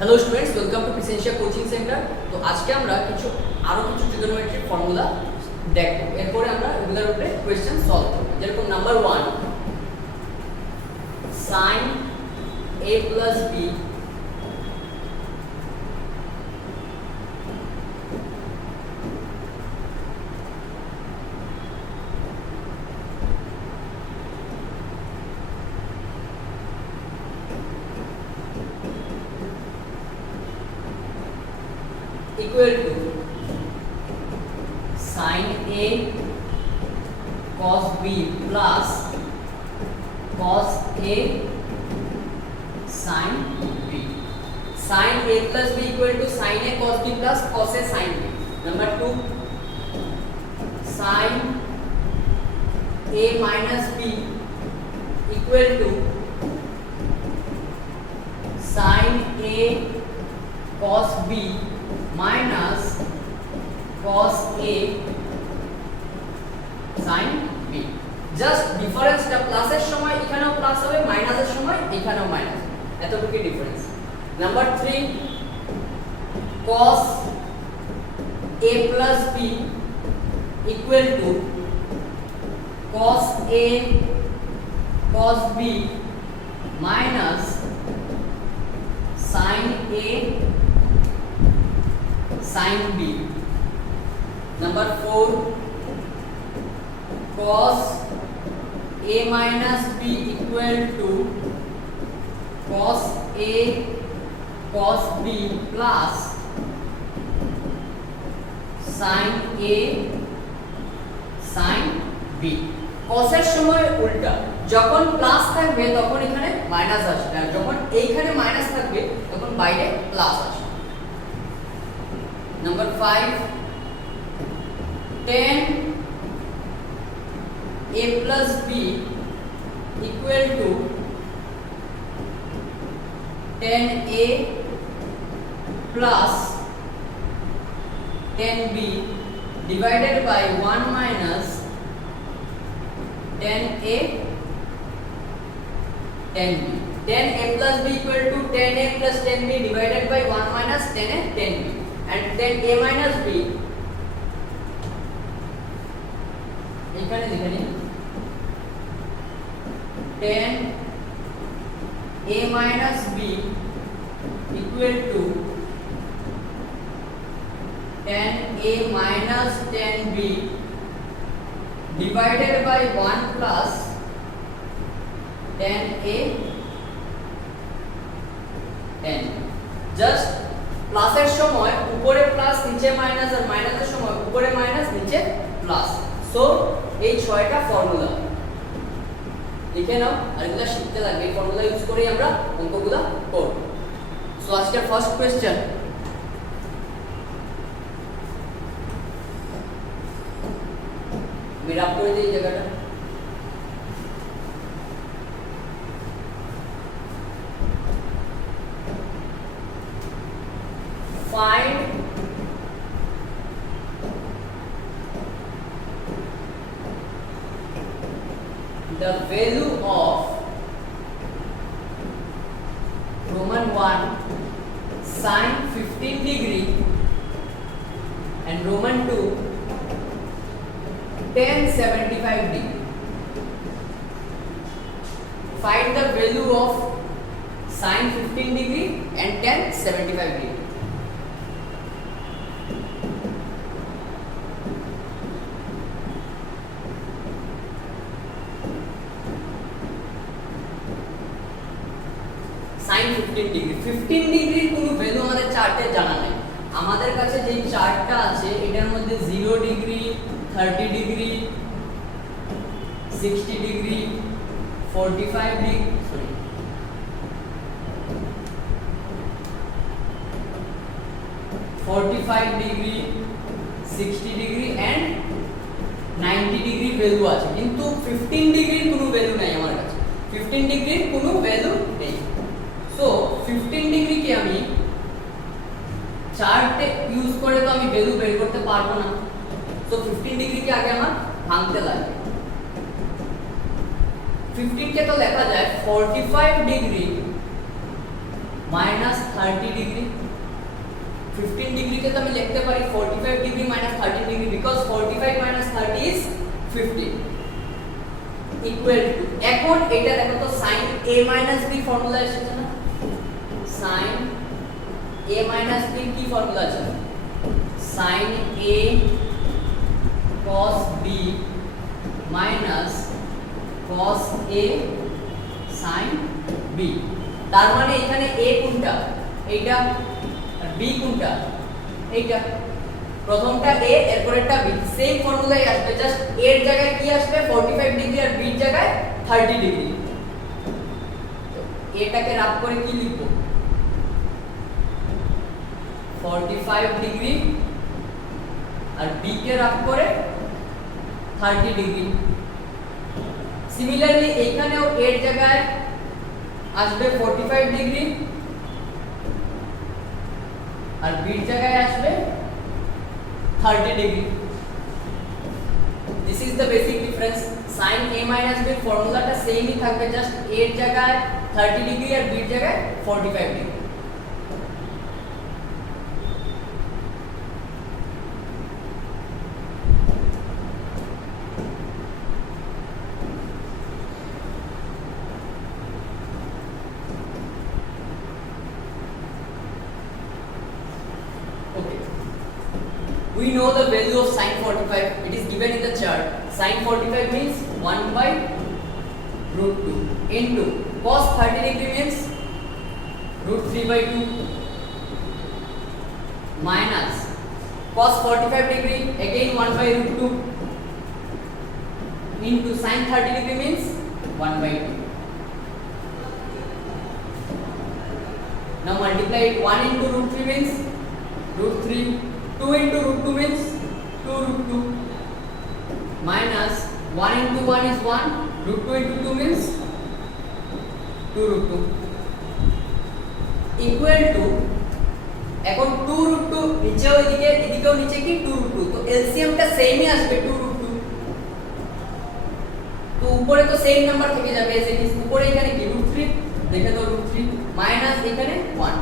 Hello students, welcome to প্রিসেনশিয়া coaching centre. তো আজকে আমরা আরো কিছু ট্রিগোনোমেট্রিক ফর্মুলা দেখব। এরপরে আমরা এগুলোর উপরে কোশ্চেন সলভ করব। যেরকম number 1, sin a plus b equal to sin a cos b plus cos a sin b. Sin a plus b equal to sin a cos b plus cos a sin b. Number 2, sin a minus b equal to sin a cos b minus cos a sin b. Just ডিফারেন্সটা প্লাসের সময় এখানেও plus হবে, মাইনাসের সময় এখানেও minus, এতটুকু difference. Number 3, cos a plus b equal to cos a cos b minus sin a sin b. Number 4, cos a minus b equal to cos a cos b plus sin a sin b. cos এর সময় উল্টা, যখন plus থাকবে তখন এখানে minus আসবে, আর যখন এইখানে মাইনাস থাকবে তখন বাইরে প্লাস আসবে। Number 5, tan a plus b equal to tan a plus tan b divided by 1 minus tan a tan b. Tan a plus b equal to tan a plus tan b divided by 1 minus tan a tan b. And then a minus b এখানে লিখে নিন, tan a minus b equal to tan a minus tan b divided by 1 plus tan a tan b. Just প্লাসের সময় উপরে plus নিচে minus, আর মাইনাসের সময় উপরে মাইনাস নিচে প্লাস। সো এই 6টা ফর্মুলা লিখে নাও, আর এগুলো শিখতে লাগবে। এই ফর্মুলা ইউজ করেই আমরা অঙ্কগুলো করব। সো আজকের ফার্স্ট কোশ্চেন, আমি রাফ করে দিই জায়গাটা। Find the value of Roman 1 sin 15 degree and Roman 2 tan 75 degree. Find the value of sin 15 degree and tan 75 degree. sin 15 degree, 15 ডিগ্রির কোনো ভ্যালু আমাদের চার্টে জানা নাই। আমাদের কাছে যে চার্টটা আছে এটার মধ্যে 0 degree, 30 degree, 60 degree, 45 degree, 45 degree, 60 degree and 90 degree value আছে, কিন্তু 15 ডিগ্রির কোনো ভ্যালু নাই আমার কাছে। 15 ডিগ্রির কোনো ভ্যালু নেই। সো 15 ডিগ্রিকে আমি চার্টে ইউজ করে তো আমি ভ্যালু বের করতে পারবো না। সো 15 ডিগ্রিকে আগে আমার ভাঙতে লাগবে। 15 কে তো লেখা যায় 45 ডিগ্রি মাইনাস 30 ডিগ্রি। 15 ডিগ্রিকে তো আমি লিখতে পারি 45 degree minus 30 degree, because 45 minus 30 is 15 equal to, এখন এটা দেখো তো sin a minus b formula এসেছে না, sin a মাইনাস b কি ফর্মুলা আছে, sin a cos b minus cos a sin b। তার মানে এখানে a কোনটা, এইটা, আর b কোনটা, এইটা। প্রথমটা a এরপরেরটা b, সেম ফর্মুলাই আসবে, জাস্ট a এর জায়গায় কি আসবে 45 ডিগ্রি আর b এর জায়গায় 30 ডিগ্রি। তো এটাকে রাফ করে কি লিখব, 45 ডিগ্রি আর b কে রাফ করে 30 ডিগ্রি। সিমিলারলি এইখানেও a এর জায়গায় আসবে 45 ডিগ্রি আর b এর জায়গায় আসবে 30 degree. This is the basic difference. sin a minus b ফর্মুলাটা সেমই থাকবে, জাস্ট a এর জায়গায় 30 ডিগ্রি আর b এর জায়গায় 45 degree. We know the value of sin 45. It is given in the chart. Sin 45 means 1 by root 2 into cos 30 degree means root 3 by 2 minus cos 45 degree again 1 by root 2 into sin 30 degree means 1 by 2. Now multiply it, 1 into root 3 means root 3, 2 into root 2 means 2 root 2 minus 1 into 1 is 1, root 2 into 2 means 2 root 2 equal to, এখন 2 root 2 নিচেও এদিকেও নিচে কি 2 root 2, তো এলসিএমটা সেমই আসবে 2 root 2। তো উপরে তো সেম নাম্বার থেকে যাবে, এজ ইট ইজ। উপরে এখানে কি root 3, দেখে তো root 3 মাইনাস এখানে 1,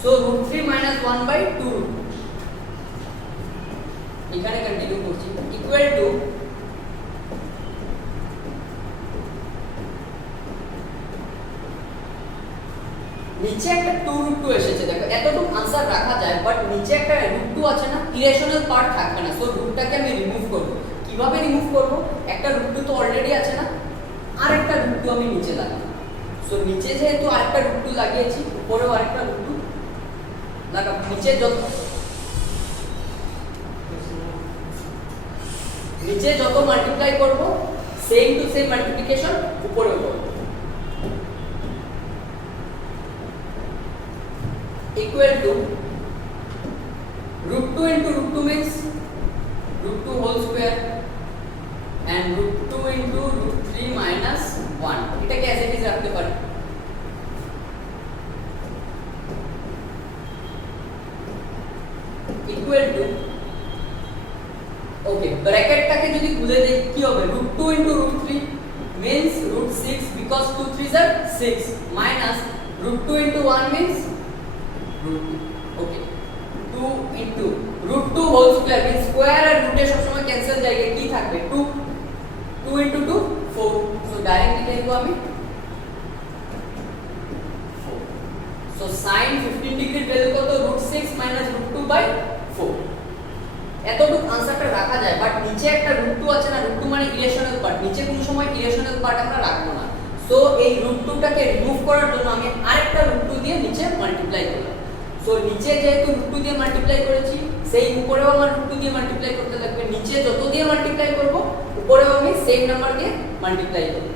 so root 3 minus 1 by 2 root 2। এখানে কন্টিনিউ করছি, ইকুয়াল টু নিচে একটা 2 root 2 এসেছে, দেখো এতটুকু आंसर রাখা যায়, বাট নিচে একটা root 2 আছে না, ইরেশনাল পার্ট থাকবে না, সো রুটটাকে আমি রিমুভ করব। কিভাবে রিমুভ করব, একটা root 2 তো অলরেডি আছে না, আরেকটা root 2 আমি নিচে লাগাবো। সো নিচে যেহেতু আরেকটা root 2 লাগিয়েছি, উপরেও আরেকটা root 2 লাগাবো। নিচে যত মাল্টিপ্লাই করব সেম টু সেম মাল্টিপ্লিকেশন উপরেও করব। equal to root 2 into root 2 means root 2 whole square and root 2 into root 3 minus 1, এটাকে as it is রাখতে পারি। equal to, ওকে ব্র্যাকেটটাকে যদি খুলে দেই কি হবে, root 2 into root 3 means root 6 because 2 3s are 6 minus root 2 into 1 means root 2, okay 2 into root 2 whole square means square R root এ সব সময় ক্যান্সেল যায়, কি থাকবে 2, 2 into 2 4, so ডাইরেক্টলি লিখব আমি 4। so sin 15 ডিগ্রি ভ্যালু কত, root 6 minus root 2 by 4। এতটুকু आंसरটা রাখা যায়, বাট নিচে একটা root 2 আছে না, root 2 মানে ইরেশনাল পার্ট, নিচে কোনো সময় ইরেশনাল পার্ট আমরা রাখবো না। সো এই root 2 টাকে রিমুভ করার জন্য আমি আরেকটা root 2 দিয়ে নিচে মাল্টিপ্লাই করলাম। সো নিচে যেহেতু root 2 দিয়ে মাল্টিপ্লাই করেছি, সেই উপরেও আমার root 2 দিয়ে মাল্টিপ্লাই করতে লাগবে। নিচে যত দিয়ে মাল্টিপ্লাই করব, উপরেও আমি সেম নাম্বার দিয়ে মাল্টিপ্লাই করব।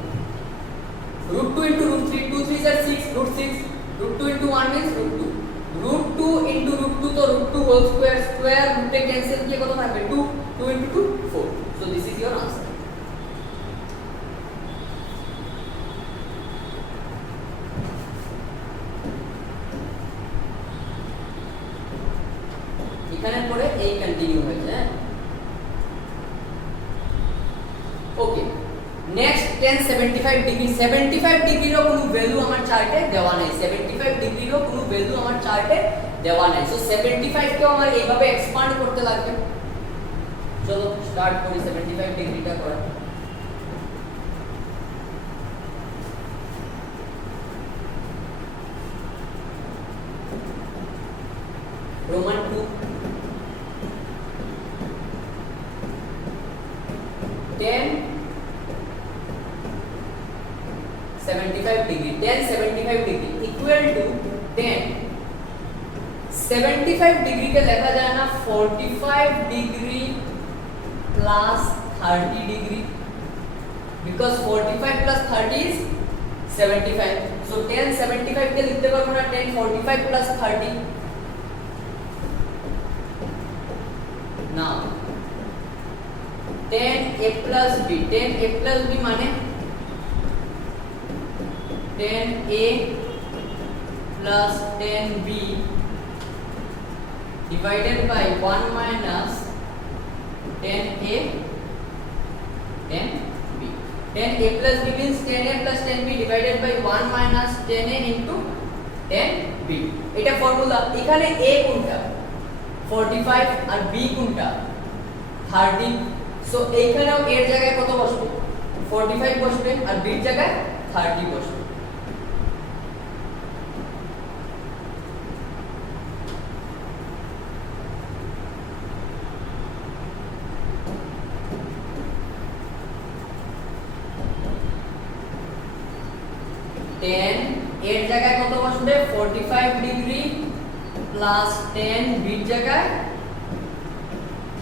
root 2 into root 3, 2 3s are 6, root 6, root 2 into 1 means root 2, root 2 into root 2 তো root 2 whole square, square root এ ক্যান্সেল দিয়ে কত থাকবে 2, 2 into 2 4, so this is your answer। এখানে পরে এই কন্টিনিউ হয়ে যায়। ওকে নেক্সট tan 75 ডিগ্রি 75 ডিগ্রিরও কোনো ভ্যালু আমার চার্টে দেওয়া নাই 75 ডিগ্রিরও কোনো ভ্যালু আমার চার্টে দেওয়া নাই সো 75 কেও আমার এইভাবে এক্সপান্ড করতে লাগবে চলো স্টার্ট করি 75 ডিগ্রিটা করা Roman 2 10 75 degree 10 75 degree equal to 10 75 degree के लिखा जाए ना 45 degree plus 30 degree because 45 plus 30 is 75 so 10 75 के लिखते पारबो ना 10 45 plus 30 now 10 a plus b 10 a plus b माने 10a plus 10b divided by 1 minus 10a 10b 10a plus b means 10a plus 10b divided by 1 minus 10a into 10b এটা formula এখানে a কোনটা 45 আর b কোনটা 30 so এইখানেও এর জায়গায় কত বসবে 45 বসবে আর b এর জায়গায় 30 বসবে टेन এর জায়গায় কত বসবে 45 ডিগ্রি প্লাস 10 বি জায়গায়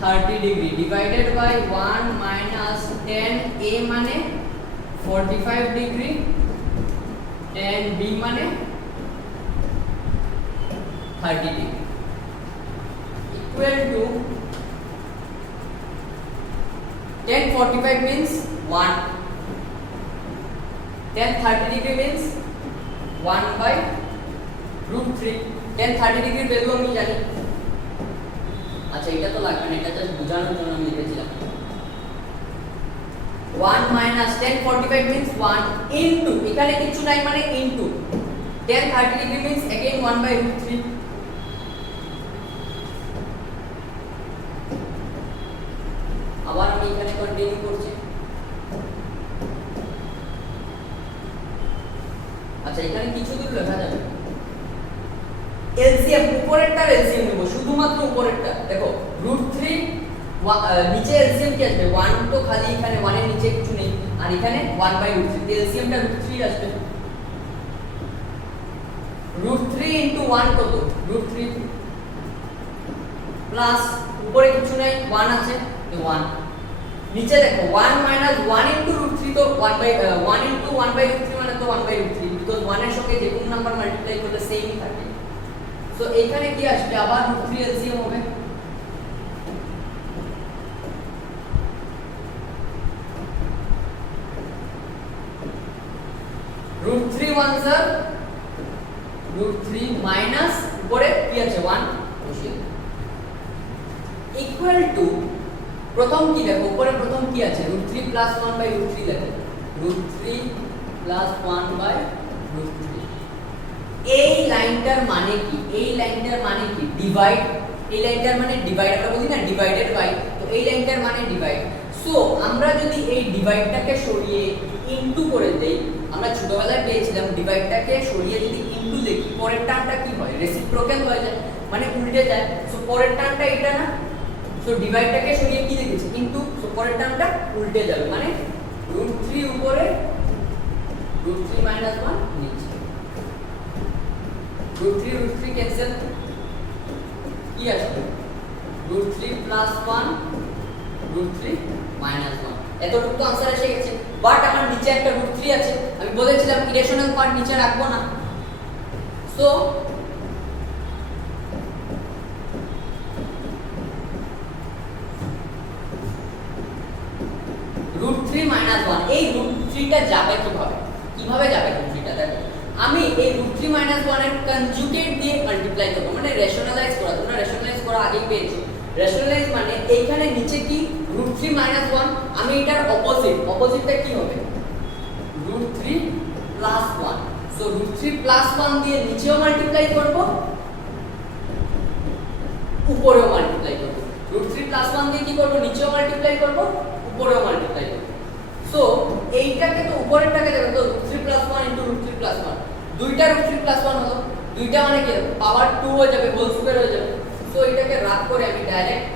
30 degree divided by 1 minus 10 a মানে 45 ডিগ্রি 10 b মানে 30 degree equal to 10 45 means 1 10 30 degree means 1 by root 3 10 30 degree value আমি জানি আচ্ছা এটা তো লাগবে না এটা জাস্ট বোঝানোর জন্য আমি লিখেছিলাম 1 minus 10 45 means 1 into এখানে কিছু নাই মানে into 10 30 degree means again 1 by root 3 আবার আমি এখানে কন্টিনিউ করছি আচ্ছা এখানে কিছু দূর লেখা যাবে এলসিএম উপরেরটা এলসিএম নেব শুধুমাত্র উপরেরটা দেখো √3 নিচে এলসিএম কি আসবে 1 তো খালি এখানে 1 এর নিচে কিছু নেই আর এখানে 1/√3 এলসিএমটা √3 আসবে √3 into 1 কত √3 প্লাস উপরে কিছু নাই 1 আছে তো 1 নিচে দেখো 1 minus 1 into √3 তো 1 into 1/√3 মানে তো 1/√3 because 1 এর সঙ্গে যে কোনো নাম্বার মাল্টিপ্লাই করলে সেমই থাকে সো এখানে কি আসবে আবার √3 এলসিএম হবে √3 1 স্যার √3 মাইনাস উপরে কি আছে 1 বসিয়ে ইকুয়াল টু প্রথম কি দেখো উপরে প্রথম কি আছে √3 প্লাস 1/√3 দেখো √3 প্লাস 1/√3 এই লাইনটার মানে কি এই লাইনটার মানে কি ডিভাইড এই লাইনটার মানে ডিভাইড আমরা বলি না ডিভাইডেড বাই তো এই লাইনটার মানে ডিভাইড সো আমরা যদি এই ডিভাইডটাকে সরিয়ে ইনটু করে দেই আমরা ছোটবেলায় পেয়েছিলাম ডিভাইডটাকে সরিয়ে যদি ইনটু লিখি পরের টার্মটা কি হয় রেসিপ্রোকাল হয়ে যায় মানে উল্টে যায় সো পরের টার্মটা এটা না সো ডিভাইডটাকে সরিয়ে কি লিখেছি ইনটু সো পরের টার্মটা উল্টে যাবে মানে √3 উপরে √3 minus 1 নিচে √3 ক্যান্সেল কি আসবে √3 plus 1 √3 minus 1 এতটুকু তো आंसर এসে গেছে বাট আমার নিচে একটা √3 আছে আমি বলেছিলাম ইরেশনাল পার্ট নিচে রাখবো না সো √3 minus 1 এই √3 টা যাবে কিভাবে যাবে √3 টা দেখো আমি এই √3 minus 1 এর কনজুগেট দিয়ে মাল্টিপ্লাই করব মানে রেশনালাইজ করা তোমরা রেশনালাইজ করা আগেই পেয়েছো রেশনালাইজ মানে এইখানে নিচে কি √3 minus 1 আমি এটার অপোজিটটা কি হবে √3 প্লাস 1। সো √3 প্লাস 1 দিয়ে নিচেও মাল্টিপ্লাই করব, উপরেও মাল্টিপ্লাই করব। √3 প্লাস 1 দিয়ে কি করব, নিচেও মাল্টিপ্লাই করব, উপরেও মাল্টিপ্লাই করব। সো এইটাকে তো উপরেরটাকে দেখো তো √3 প্লাস 1 ইনটু √3 প্লাস 1, দুইটা √3 প্লাস 1 হলো, দুইটা মানে কি পাওয়ার 2 হয়ে যাবে, হোল স্কয়ার হয়ে যাবে। সো এটাকে রাখ করে আমি ডাইরেক্ট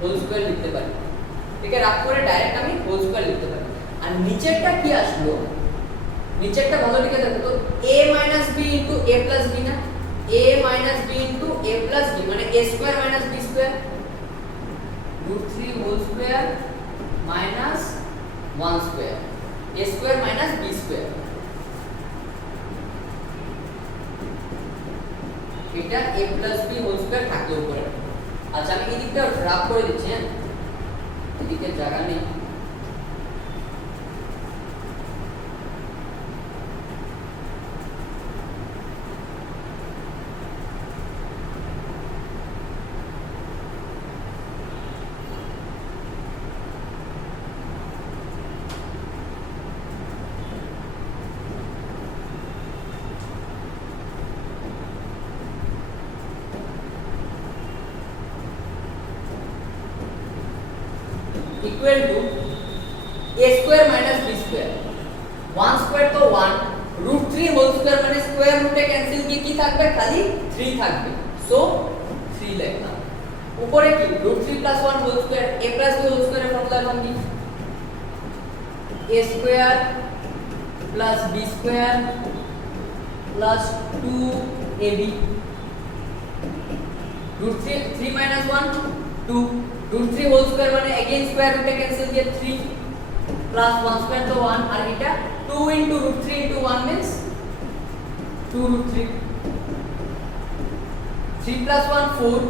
হোল স্কয়ার লিখতে পারি, এটাকে রাখ করে ডাইরেক্ট আমি হোল স্কয়ার লিখতে পারি। আর নিচেরটা কি আসলো, নিচেরটা ভালো লিখে দেখো তো a - b into a + b না, a - b into a + b মানে a square - b square, √3 whole square minus 1 square, a square - b square. এটা a + b হোল স্কয়ার থাকলো উপরে। আচ্ছা আমি এই দিকটা রাফ করে দিচ্ছি, হ্যাঁ এদিকে জায়গা নেই। Equal to a square minus b square, 1 square তো 1, √3 হোল স্কয়ার মানে স্কয়ার রুটে ক্যান্সেল গিয়ে কি থাকবে, খালি 3 থাকবে। সো 3 লিখলাম। উপরে কি √3 + 1 whole square, a + b whole স্কয়ারের ফর্মুলা কোন কি, a square + b square + 2ab, √3 3 - 1 2, √3 whole square মানে अगेन স্কয়ার রুটে ক্যান্সেল দিয়ে 3 প্লাস 1 স্কয়ার তো 1, আর এটা 2 into √3 into 1 means 2 √3, 3 + 1 4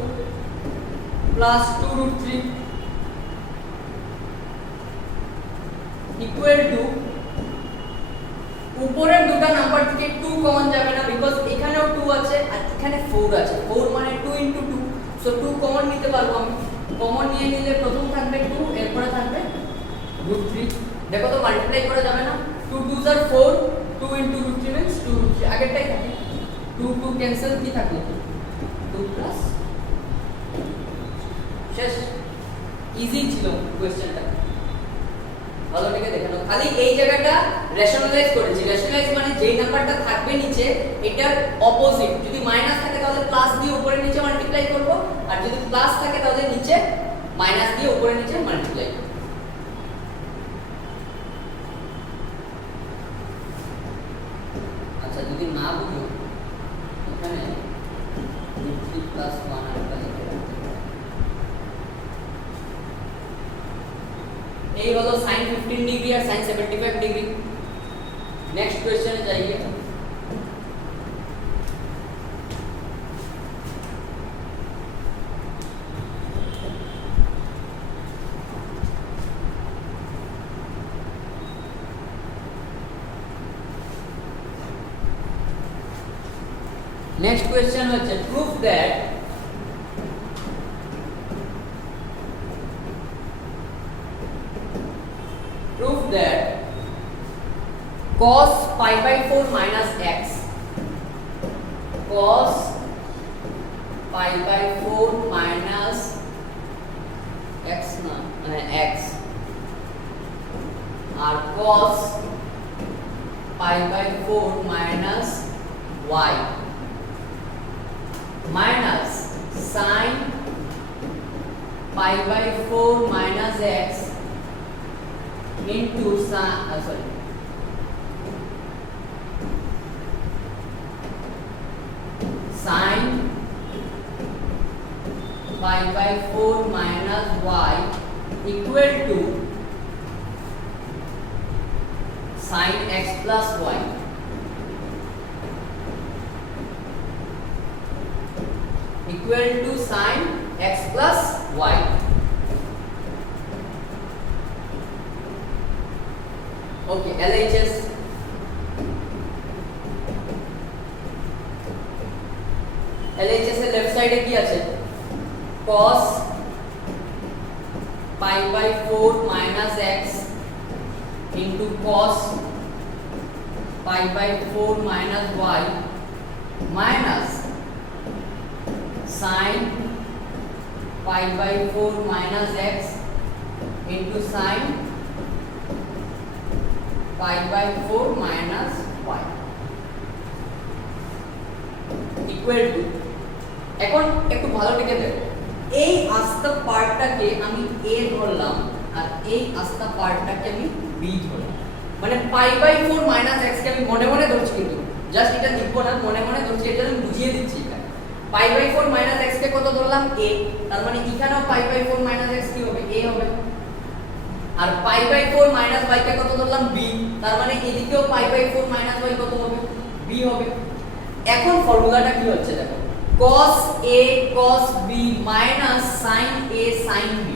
plus 2 √3 equal to, উপরের দুটো নাম্বার থেকে 2 কমন যাবে না, বিকজ এখানেও 2 আছে আর এখানে 4 আছে, 4 মানে 2 ইনটু 2, সো 2 কমন নিতে পারবো আমি। কমন নিয়ে নিলে প্রথম থাকবে 2, এরপরে থাকবে √3। দেখো তো মাল্টিপ্লাই করা যাবে না, 2 2 আর 4, 2 ইনটু √3 means 2 √3, আগেরটাই থাকে 2 2 ক্যান্সেল, কি থাকলো 2 প্লাস, শেষ। ইজি ছিল কোশ্চেনটা, ভালো থেকে দেখে নাও। খালি এই জায়গাটা রেশনালাইজ করেছি, রেশনালাইজ মানে যেই নাম্বারটা থাকবে নিচে এটার অপোজিট, যদি মাইনাস থাকে তাহলে প্লাস দিয়ে উপরে নিচে মাল্টিপ্লাই করব, আর যদি প্লাস থাকে তাহলে নিচে মাইনাস দিয়ে উপরে নিচে মাল্টিপ্লাই করব। আচ্ছা যদি না বুঝো এখানে √3 + 1 আর প্লাস এই হলো sin 15 डिग्री और sin 75 डिग्री। नेक्स्ट क्वेश्चन जाइए। नेक्स्ट क्वेश्चन হচ্ছে proof that cos pi/4 minus x, cos pi/4 minus x না মানে x, R cos pi/4 minus y minus sin pi/4 minus x into sin sin pi/4 minus y equal to sin x plus y, equal to sin x plus y। Okay, LHS LHS এর left সাইডে কি আছে, cos pi/4 minus x into cos pi by 4 minus y minus sin pi by 4 minus x into sin pi by 4 minus y equal to এখন একটু ভালো দেখে দেখো এই আস্তা পার্টটাকে আমি a ধরলাম আর এই আস্তা পার্টটাকে আমি b ধরলাম মানে পাই বাই 4 মাইনাস x কে আমি মনে মনে ধরছি কিন্তু জাস্ট এটা লিখবো না মনে মনে ধরছি এটা আমি বুঝিয়ে দিচ্ছি এটা পাই বাই 4 মাইনাস x কে কত ধরলাম a তার মানে এখানেও পাই বাই 4 মাইনাস x কি হবে a হবে আর পাই বাই 4 মাইনাস y কে কত ধরলাম b তার মানে এদিকেও পাই বাই 4 মাইনাস y কত হবে b হবে এখন ফর্মুলাটা কি হচ্ছে দেখো cos a cos b minus sin a sin b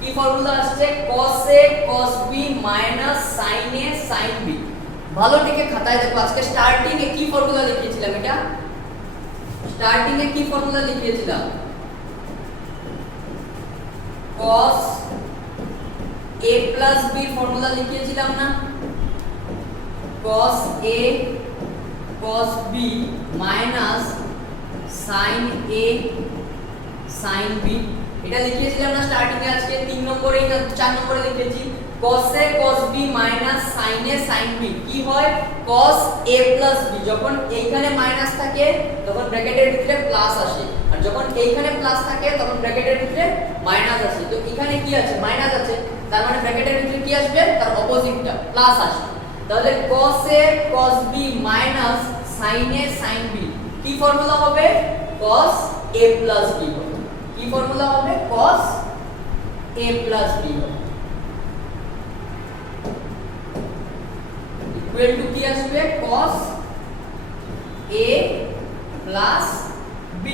কি ফর্মুলা আসছে cos a cos b minus sin a sin b ভালো দেখে খাতায় দেখো আজকে স্টার্টিং এ কি ফর্মুলা লিখিয়েছিলাম এটা স্টার্টিং এ কি ফর্মুলা লিখিয়েছিলাম cos a plus b formula লিখিয়েছিলাম না cos a cos b minus sin a sin b এটা লিখিয়েছিলাম না স্টার্টিং এ আজকে 3 নম্বরে না 4 নম্বরে লিখেছি cos a cos b minus sin a sin b কি হয় cos a plus b যখন এইখানে মাইনাস থাকে তখন ব্র্যাকেটের ভিতরে প্লাস আসে আর যখন এইখানে প্লাস থাকে তখন ব্র্যাকেটের ভিতরে মাইনাস আসে তো এখানে কি আছে মাইনাস আছে তার মানে ব্র্যাকেটের ভিতরে কি আসবে তার অপোজিটটা প্লাস আসবে তাহলে cos a cos b minus sin a sin b কি ফর্মুলা হবে cos a plus b হবে কি ফর্মুলা হবে cos a plus b হবে ইকুয়াল টু কি আসবে cos a plus b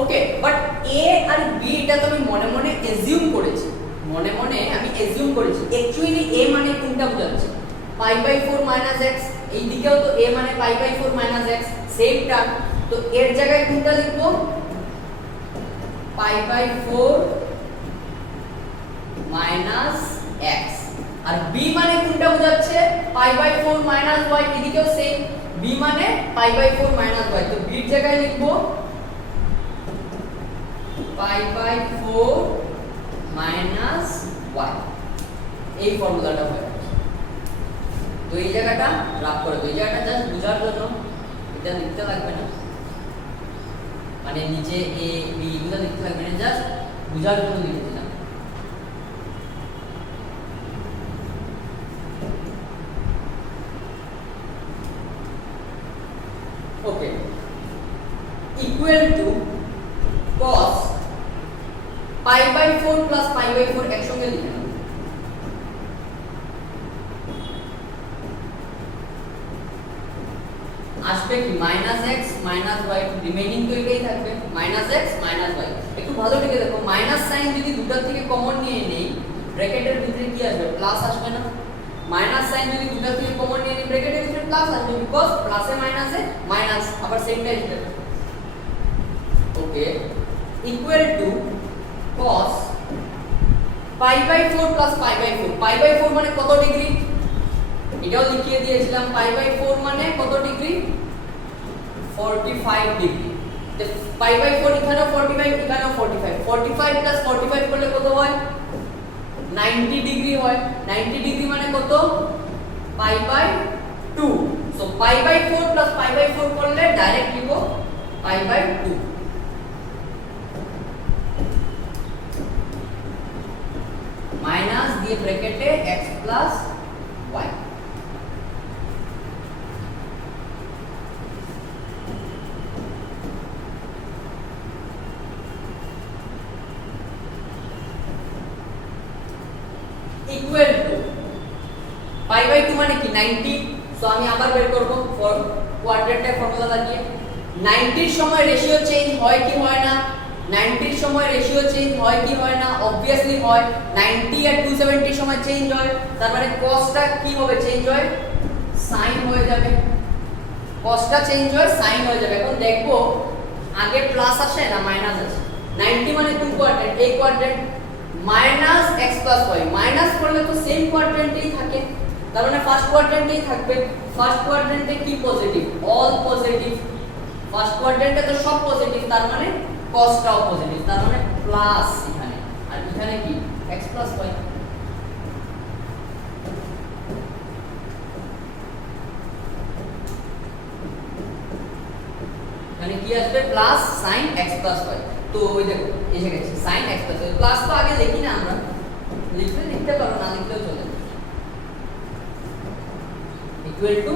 okay but a আর b এটা তো আমি মনে মনে অ্যাজিউম করেছি মনে মনে আমি অ্যাজিউম করেছি অ্যাকচুয়ালি a মানে কোনটা বোঝাচ্ছে পাই বাই 4 মাইনাস x এই দিকেও তো a মানে pi by 4 minus x same term তো এর জায়গায় কোনটা লিখবো পাই বাই 4 মাইনাস x আর b মানে কোনটা বোঝাচ্ছে পাই বাই 4 মাইনাস y এদিকেও সেম b মানে পাই বাই 4 মাইনাস y তো b এর জায়গায় লিখবো পাই বাই 4 মাইনাস y এই ফর্মুলাটা হয় তো এই জায়গাটা রাফ করে দাও এই জায়গাটা জাস্ট বোঝার জন্য এটা লিখতে লাগবে না মানে নিচে a b এগুলো লিখতে লাগবে না জাস্ট বোঝার জন্য লিখে দিলাম okay equal to cos pi by 4 plus pi by 4 একসঙ্গে লিখে নাও আসবে কি -x -y রিমেইনিং তো এটাই থাকবে -x -y একটু ভালো দেখে দেখো মাইনাস সাইন যদি দুটো থেকে কমন নিয়ে নেই ব্র্যাকেটের ভিতরে কি আসবে প্লাস আসবে না মাইনাস সাইন যদি দুটো থেকে কমন নিয়ে নেই ব্র্যাকেটের ভিতরে প্লাস আসবে বিকজ প্লাসে মাইনাসে মাইনাস আবার সেমটাই আসবে okay equal to cos pi by 4 plus pi by 4 pi by 4 মানে কত ডিগ্রি এটাও লিখিয়ে দিয়েছিলাম পাই বাই 4 মানে কত ডিগ্রি 45 ডিগ্রি তো পাই বাই 4 এখানেও 45 এখানেও 45 45 প্লাস 45 করলে কত হয় 90 ডিগ্রি হয় 90 ডিগ্রি মানে কত pi by 2 so pi by 4 plus pi by 4 করলে ডাইরেক্ট লিখো পাই বাই 2 মাইনাস দিয়ে ব্র্যাকেটে x plus y equal to pi by 2 মানে কি 90 সো আমি আবার বের করব ফর কোয়াড্রেন্টের ফর্মুলা লাগিয়ে 90 এর সময় রেশিও চেঞ্জ হয় কি হয় না 90 এর সময় রেশিও চেঞ্জ হয় কি হয় না obviously হয় 90 আর 270 এর সময় চেঞ্জ হয় তার মানে cosটা কি হবে চেঞ্জ হয় sin হয়ে যাবে cosটা চেঞ্জ হয় sin হয়ে যাবে এখন দেখো আগে প্লাস আসে না মাইনাস আসে 90 মানে 2 কোয়াড্রেন্ট এই quadrant minus x plus y, minus করলে তো সেম কোয়াড্রেন্টেই থাকে, তার মানে ফার্স্ট কোয়াড্রেন্টেই থাকবে। ফার্স্ট কোয়াড্রেন্টে কি পজিটিভ? All positive. ফার্স্ট কোয়াড্রেন্টে তো সব পজিটিভ, তার মানে cosটাও পজিটিভ, তার মানে প্লাস এখানে। আর এখানে কি? x plus y। মানে কি আসবে? Plus sin x plus y। তো ওই দেখো এসে গেছে sin x plus y। Plus তো আগে লিখি না আমরা, লিখতে পারো, না লিখলেও চলে, ইকুয়াল টু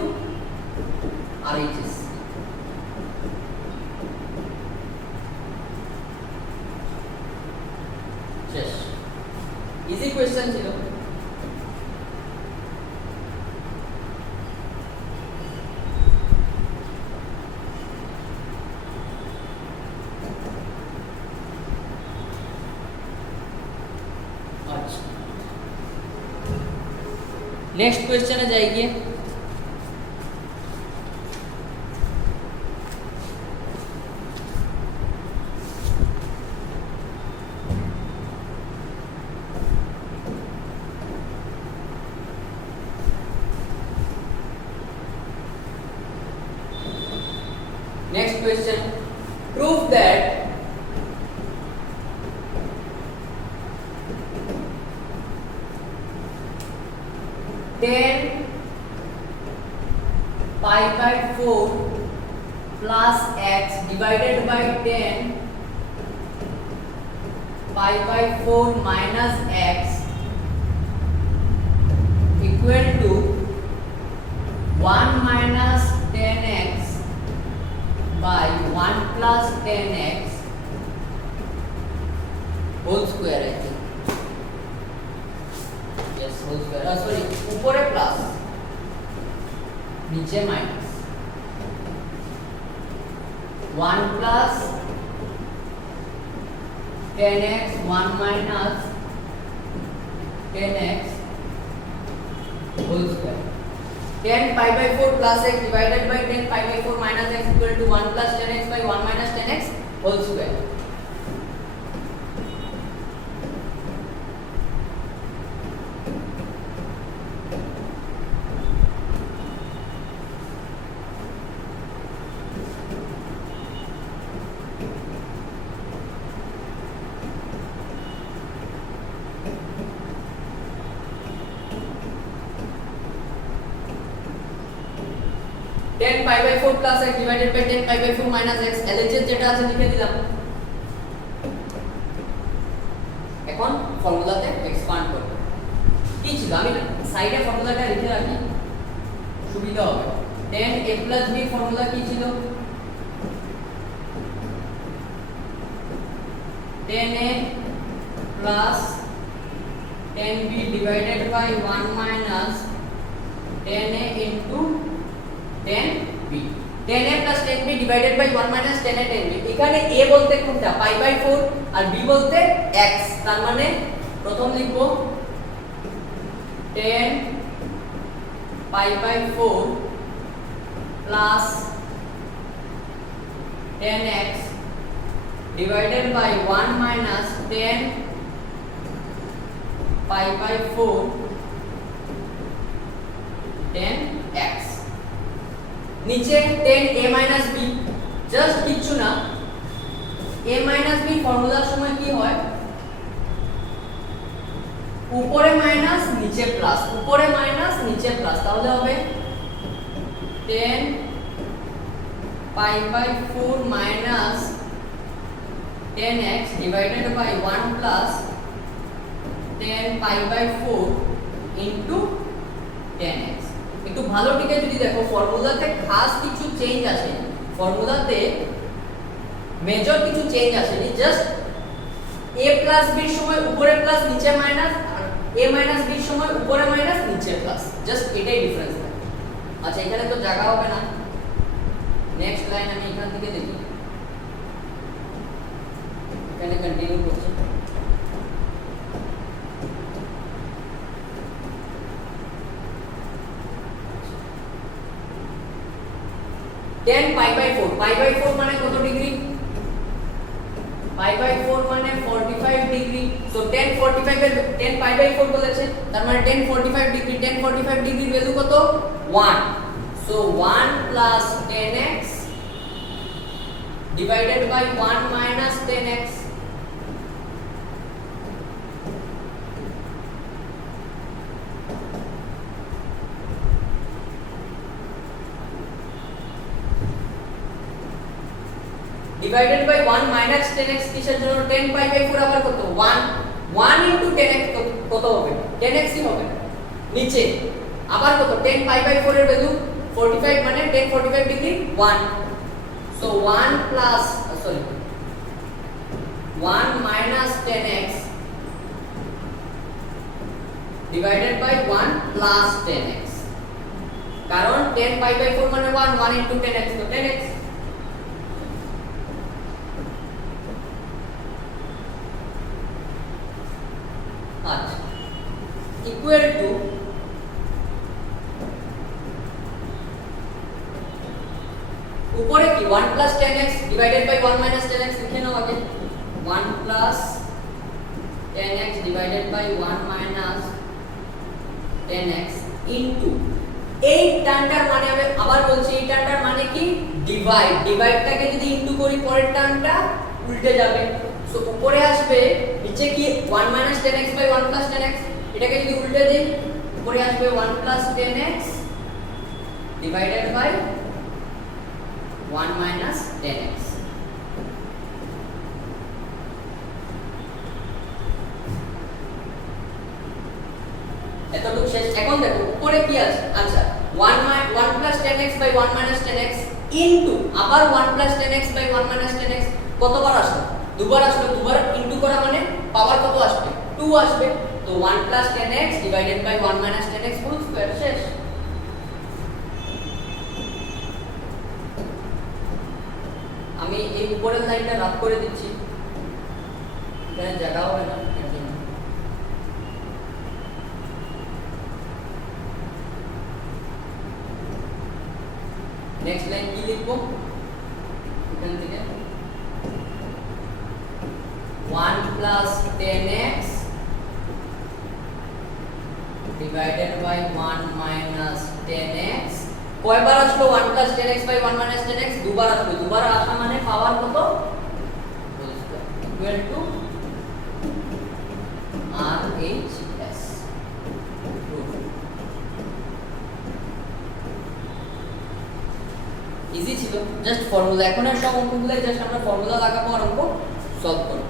RHS। শেষ। ইজি কোশ্চেন ছিল। नेक्स्ट क्वेश्चन है जाइए। Next question, prove that pi by 4 plus x divided by 10 pi by 4 minus x equal to 1 minus 10x by 1 plus 10x whole square है। yes whole square, sorry ऊपर है plus नीचे minus 1 plus 10x 1 minus 10x whole square. 10 pi by 4 plus x divided by 10 pi by 4 minus x equal to 1 plus 10x by 1 minus 10x whole square। 10 pi by 4 plus x divided by 10 pi by 4 minus x LHS যেটা আছে লিখে দিলাম। এখন ফর্মুলাতে expand করব। কি ছিল? আমি সাইডে ফর্মুলাটা লিখে রাখি, সুবিধা হবে। 10a plus b ফর্মুলা কি ছিল? 10a plus 10b divided by 1 minus 10a into 10b। 10a plus 10b divided by 1 minus 10a 10b। এখানে a বলতে কোনটা? pi by 4 আর b বলতে x, তার মানে প্রথম লিখব 10 pi by 4 plus 10x divided by 1 minus 10 pi by 4 10x। नीचे 10a minus b, just কিছু না, a minus b ফর্মুলার সময় কি হয়? উপরে মাইনাস নিচে প্লাস, উপরে মাইনাস নিচে প্লাস, তাহলে হবে 10 pi by 4 minus 10x divided by 1 plus 10 pi by 4 into 10x। একটু ভালো দিকে যদি দেখো, ফর্মুলাতে খাস কিছু চেঞ্জ আসে, ফর্মুলাতে মেজর কিছু চেঞ্জ আসেনি, জাস্ট a প্লাস b এর সময় উপরে প্লাস নিচে মাইনাস, আর a মাইনাস b এর সময় উপরে মাইনাস নিচে প্লাস, জাস্ট এটাই ডিফারেন্স। আচ্ছা এখানে তো জায়গা হবে না, নেক্সট লাইন আমি এখান থেকে দেখি, এখানে কন্টিনিউ করছি। 10 pi by 4, pi by 4 মানে কত ডিগ্রি? pi by 4 মানে 45 45 ডিগ্রি। সো tan 45 এর tan পাই বাই 4 বলেছে, তার মানে tan 45 ডিগ্রি, tan 45 ডিগ্রির ভ্যালু কত 1। So 1 plus 10x divided by 1 minus 10x, divided by 1 minus 10x কিসের জন্য 10 পাই বাই 4 আবার কত 1 into 10x কত হবে 10x ই হবে। নিচে আবার কত 10 পাই বাই 4 এর ভ্যালু 45 মানে tan 45 degree 1। So 1 plus 1 minus 10x divided by 1 plus 10x, কারণ 10 পাই বাই 4 মানে 1 into 10x তো 10x। আচ্ছা ইকুয়াল টু উপরে কি 1 plus 10x divided by 1 minus 10x লিখে নাও আগে। 1 plus 10x divided by 1 minus 10x into এই টার্মটার মানে আমি আবার বলছি এই টার্মটার মানে কি ডিভাইডটাকে যদি ইনটু করি পরের টার্মটা উল্টে যাবে। সো উপরে আসবে নিচে কি 1 minus 10x by 1 plus 10x, এটাকে যদি উল্টে দেই উপরে আসবে 1 plus 10x divided by 1 minus 10x। এতটুকু শেষ। এখন দেখো উপরে কি আছে, আচ্ছা 1 plus 10x by 1 minus 10x into আবার 1 plus 10x by 1 minus 10x কতবার আসবে দুবার আসবে, দুবার ইনটু করা মানে পাওয়ার কত আসবে 2 আসবে। তো 1 plus 10x divided by 1 minus 10x whole square শেষ। আমি এই উপরের লাইনটা রাফ করে দিচ্ছি, এখানে জায়গা হবে না। নেক্সট লাইন কি লিখবো এখান থেকে 1 plus 10x divided by 1 minus 10x কয়বার আসলো 1 plus 10x by 1 minus 10x দুবার আসলো, দুবার আসা মানে পাওয়ার কত equal to RHS। ইজি ছিল, জাস্ট ফর্মুলা। এখন আর সব অঙ্কগুলো জাস্ট আমরা ফর্মুলা লাগাবো আর অঙ্ক সলভ করব।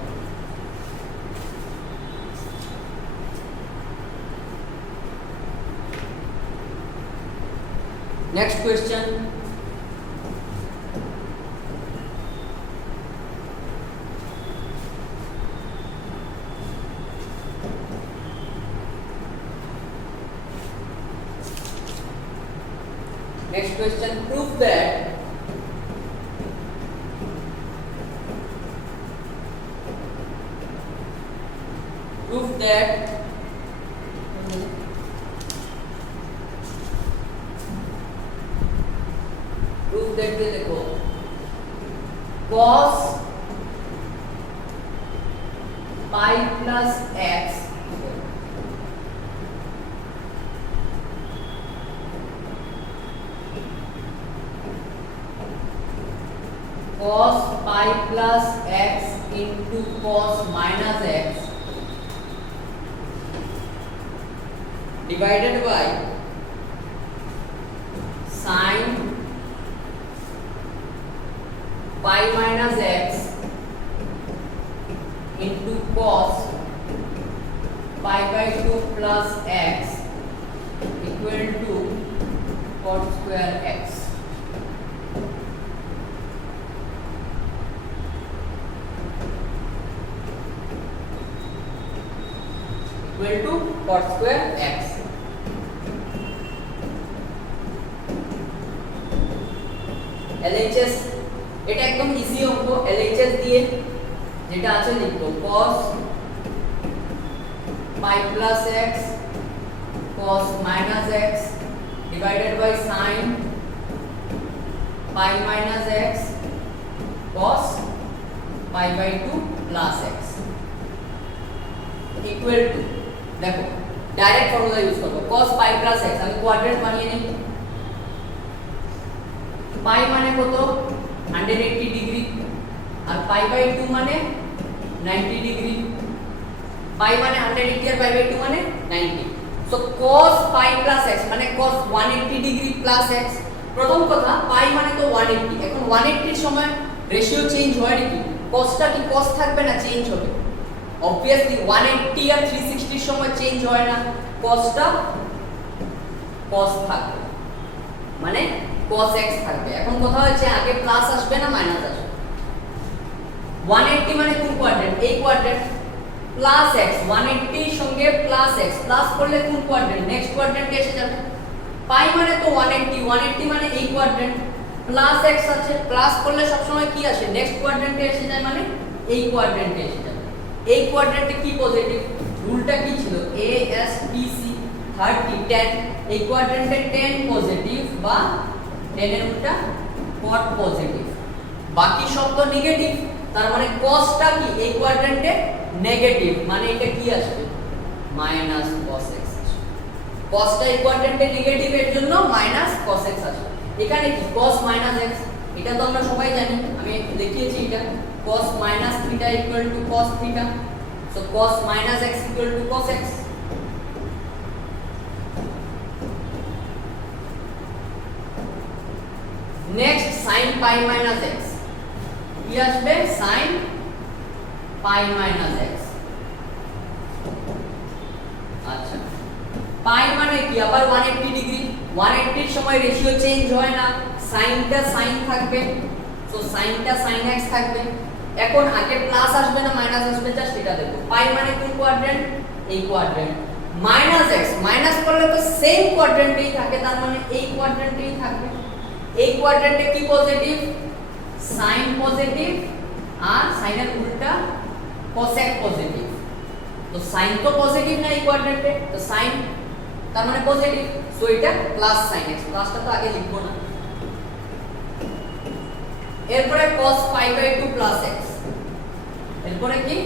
Next question, next question, prove that के देखो cos pi plus x cos pi plus x into cos minus x divided by sin pi minus x into cos pi by 2 plus x equal to cot square x। equal to cot square x। LHS এটা একদম easy অঙ্ক, LHS দিয়ে যেটা আছে লিখবো cos pi plus x cos minus x divided by sin pi minus x cos pi by 2 plus x। Equal to, দেখো direct formula use করব, cos পাই plus x, আমি কোয়াড্রেন্ট বানিয়ে নিই। পাই মানে কত 180 ডিগ্রি, আর পাই বাই 2 মানে 90 degree. পাই মানে 180 আর পাই by 2 মানে 90। সো cos পাই প্লাস x মানে cos 180 ডিগ্রি প্লাস x। প্রথম কথা পাই মানে তো 180, এখন 180 এর সময় রেশিও চেঞ্জ হয় নাকি? cosটা কি cos থাকবে না চেঞ্জ হবে? অবভিয়াসলি 180 আর 360 এর সময় চেঞ্জ হয় না, cosটা cos থাকবে, মানে cos x থাকবে। এখন কথা হচ্ছে আগে প্লাস আসবে না মাইনাস আসবে? 180 মানে কোন কোয়াড্রেন্ট? এই কোয়াড্রেন্ট, প্লাস x 180 এর সঙ্গে প্লাস x, প্লাস করলে কোন কোয়াড্রেন্ট? নেক্সট কোয়াড্রেন্টে এসে যাবে। পাই মানে তো 180, 180 মানে এই কোয়াড্রেন্ট, প্লাস x আছে, প্লাস করলে সব সময় কি আসে? নেক্সট কোয়াড্রেন্টে এসে যায়, মানে এই কোয়াড্রেন্টে এসে যাবে। এই কোয়াড্রেন্টে কি পজিটিভ? রুলটা কি ছিল? a s p c 30 10, এই কোয়াড্রেন্টে 10 পজিটিভ বা 10 এর উল্টা cot পজিটিভ, বাকি সব তো নেগেটিভ। তার মানে cosটা কি এই কোয়াড্রেন্টে নেগেটিভ, মানে এটা কি আসবে? মাইনাস cos x আসবে। cosটা এই কোয়াড্রেন্টে নেগেটিভ এর জন্য মাইনাস cos x আসবে। এখানে কি cos মাইনাস x, এটা তো আমরা সবাই জানি, আমি দেখিয়েছি এটা, cos minus theta equal to cos theta. So cos minus x equal to cos x। Next sin pi minus x, কি আসবে? sin পাই মাইনাস x। আচ্ছা, পাই মানে কি? আবার 180 ডিগ্রি, 180 এর সময় রেশিও চেঞ্জ হয় না, সাইনটা সাইন থাকবে, সো সাইনটা sin x থাকবে। এখন আগে প্লাস আসবে না মাইনাস আসবে, জাস্ট এটা দেখো। পাই মানে কোন কোয়াড্রেন্ট? এই কোয়াড্রেন্ট। মাইনাস x, মাইনাস করলে তো সেম কোয়াড্রেন্টেই থাকে, তার মানে এই কোয়াড্রেন্টেই থাকবে। এই কোয়াড্রেন্টে কি পজিটিভ? সাইন পজিটিভ, আর সাইনের উল্টা কোসেক পজিটিভ। তো সাইন তো পজিটিভ না এই কোয়াড্রেন্টে, তো সাইন তার মানে পজিটিভ, সো এটা প্লাস sin x, প্লাসটা তো আগে লিখবো না। এরপরে cos pi by 2 plus x, এরপরে কি?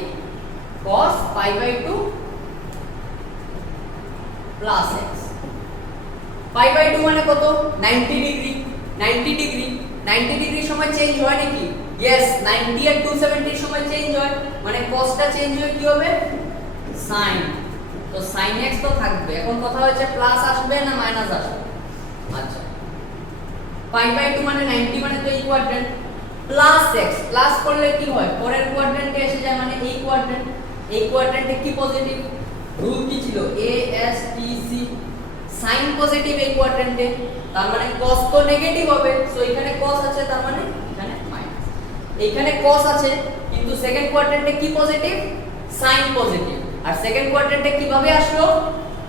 cos pi by 2 plus x। Pi by 2 মানে কত? 90 ডিগ্রি, 90 ডিগ্রি, 90 ডিগ্রির সময় চেঞ্জ হয় নাকি? यस, 90 আর 270 এর সময় চেঞ্জ হয়, মানে cosটা চেঞ্জ হয়ে কি হবে? sin, তো sin x তো থাকবে। এখন কথা হচ্ছে প্লাস আসবে না মাইনাস আসবে? আচ্ছা, পাই বাই 2 মানে 90 মানে তো এই কোয়াড্রেন্ট, প্লাস x, প্লাস করলে কি হয়? পরের কোয়াড্রেন্টে এসে যায়, মানে এই কোয়াড্রেন্ট। এই কোয়াড্রেন্টে কি পজিটিভ? রুল কি ছিল? a s t c, sine positive এই কোয়াড্রেন্টে, তার মানে cos তো নেগেটিভ হবে, সো এখানে cos আছে, তার মানে এখানে মাইনাস। এখানে cos আছে, কিন্তু সেকেন্ড কোয়াড্রেন্টে কি পজিটিভ? Sine positive. আর সেকেন্ড কোয়াড্রেন্টে কিভাবে আসলো?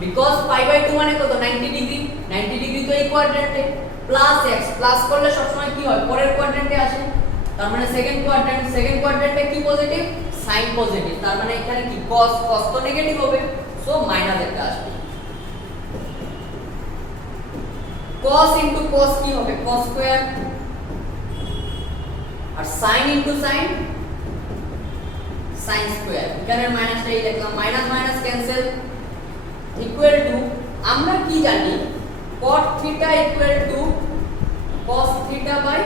বিকজ পাই বাই 2 মানে কত? 90 ডিগ্রি, 90 ডিগ্রি তো এই কোয়াড্রেন্টে, প্লাস x, প্লাস করলে সব সময় কি হয়? পরের কোয়াড্রেন্টে আসে, তার মানে সেকেন্ড কোয়াড্রেন্ট, সেকেন্ড কোয়াড্রেন্টে কি পজিটিভ? সাইন পজিটিভ, তার মানে এখানে কি cos, cos তো নেগেটিভ হবে, সো মাইনাস একটা আসবে। cos into cos কি হবে? cos স্কয়ার, আর sin into sin sin square. এখানে মাইনাসটাই লিখলাম, minus minus cancel, equal to, আমরা কি জানি? cot theta equal to cos theta বাই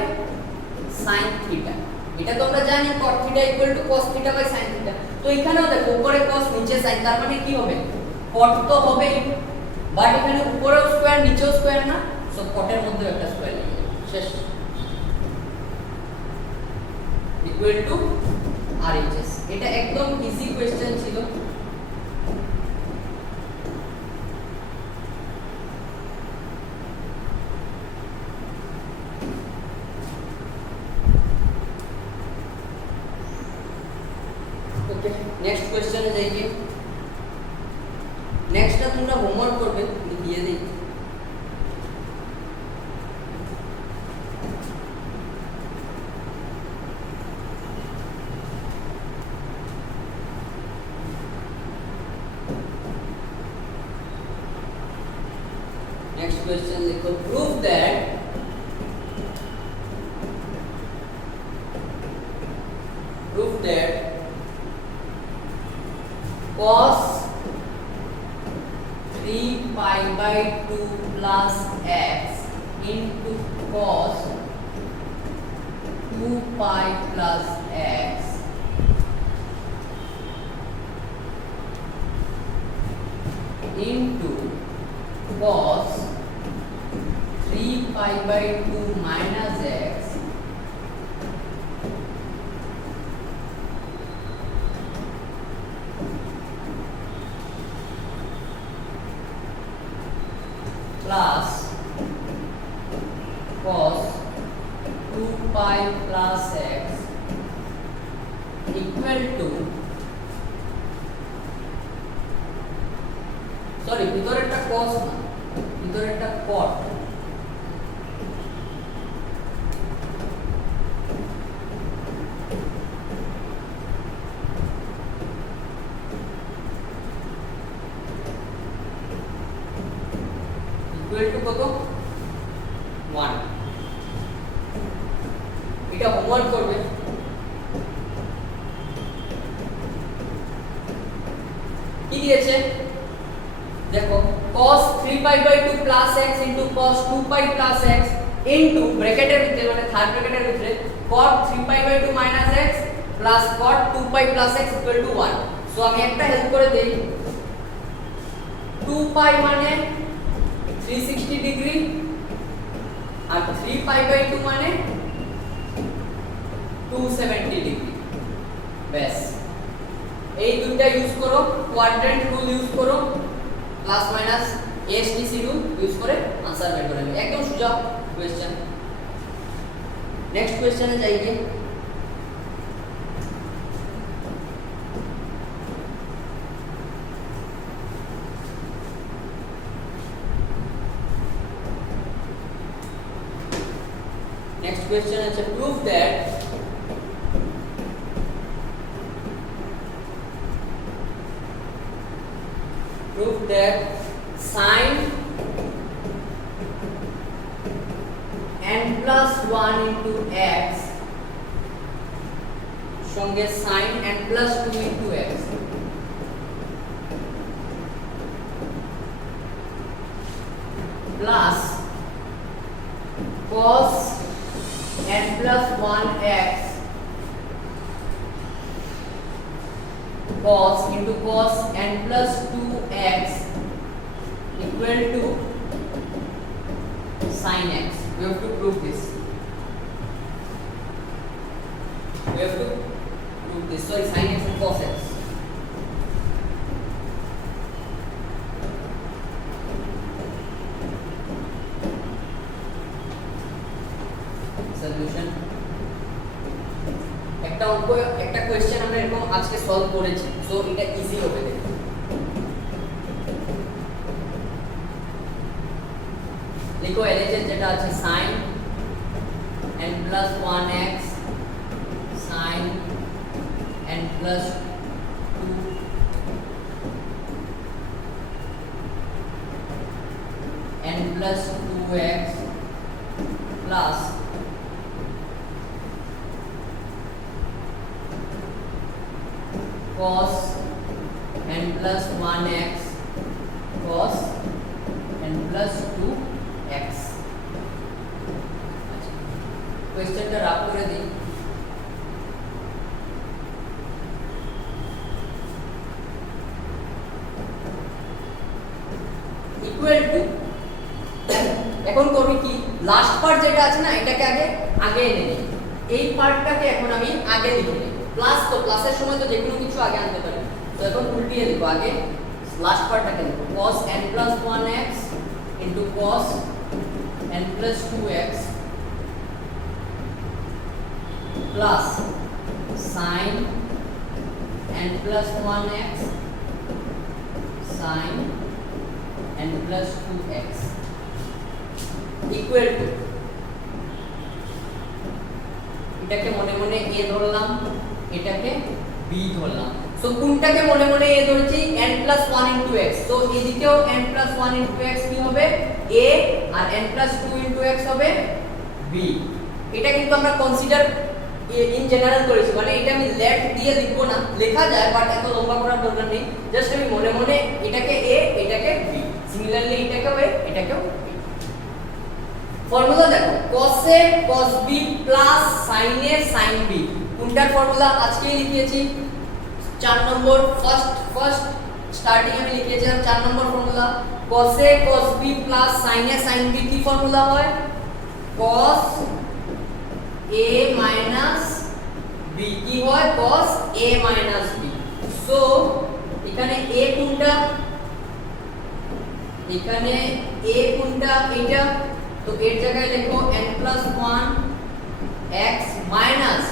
sin থিটা, এটা তো আমরা জানি cot theta equal to cos theta বাই sin থিটা। তো এখানেও দেখো উপরে cos নিচে sin, তার মানে কি হবে? cot তো হবেই, বাট এখানে উপরেও স্কয়ার নিচেও স্কয়ার না, সো কটের মধ্যে একটা স্কয়ার লিখে দেব, শেষ। ইকুয়াল টু RHS, এটা একদম ইজি কোশ্চেন ছিল। ओके, नेक्स्ट क्वेश्चन है जाइए। नेक्स्ट তোমরা হোমওয়ার্ক করবে, দিয়ে দেই। नेक्स्ट क्वेश्चन लिखो, prove that cos 3 pi by 2 plus x into cos 2 pi plus x into cos 3 pi by 2 minus x plus cos 2 pi plus x equal to sorry ভিতরেরটা cos না ভিতরেরটা cot equal to কত 1 এটা homework করবে কি দিয়েছে দেখো cos 3 pi by 2 plus x into cos 2 pi plus x into ব্র্যাকেটের ভিতরে মানে থার্ড ব্র্যাকেটের ভিতরে cot 3 pi by 2 minus x plus cot 2 pi plus x equal to 1 so আমি একটা হেল্প করে দেই 2 pi মানে 360 ডিগ্রি আর 3 pi by 2 মানে 270 ডিগ্রি বেশ এই দুটো ইউজ করো কোয়াড্রেন্ট রুল ইউজ করো plus minus STC rule use করে आंसर বের করে নেবে একদম সোজা কোশ্চেন নেক্সট কোশ্চেনে যাইए next question is to prove that sin n plus 1 into x সঙ্গে sin n plus 2 into x plus cos n plus 1x cos into cos n plus 2x equal to sin x. We have to prove this. We have to prove this. Sorry, sin x and cos x. Solution. একটা অঙ্ক একটা question আমরা এরকম আজকে solve করেছি so এটা easy হবে দেখো লিখো এলএচএস যেটা আছে sin n plus 1x sin n plus 2 n plus 2x plus cos n plus 1x cos n plus 2x क्वेश्चनটা রাফ করে দিই ইকুয়াল টু এখন করব কি লাস্ট পার্ট যেটা আছে না এটাকে আগে এনে নিই এই পার্টটাকে এখন আমি আগে লিখে নিই প্লাস তো প্লাসের সময় তো যেকোনো কিছু আগে আনতে পারি তো এখন উল্টিয়ে লিখব আগে লাস্ট পার্টটাকে লিখব cos n plus 1x into cos n plus 2x plus sin n plus 1x sin n plus 2x equal to এটাকে মনে মনে a ধরলাম এটাকে b ধরলাম সো কোনটাকে মনে মনে a ধরেছি n plus 1 into x so এদিকেও n plus 1 into x কি হবে a R n plus 2 into x হবে b এটা কিন্তু আমরা কনসিডার ইন জেনারেল করেছি মানে এটা আমি লেট দিয়ে লিখব না লেখা যায় বাট এত লম্বা করার দরকার নেই জাস্ট আমি মনে মনে এটাকে a এটাকে b সিমিলারলি এটাকেও এটাকেও ফর্মুলা দেখো cos A cos B plus sin A sin B কোনটার ফর্মুলা আজকেই লিখিয়েছি 4 নম্বর ফার্স্ট স্টার্টিং আমি লিখিয়েছিলাম 4 number formula cos A cos B plus sin A sin B কি ফর্মুলা হয় cos A minus B কি হয় cos A minus B so এখানে A কোনটা এখানে A কোনটা এটা তো এর জায়গায় লেখো n+1 x minus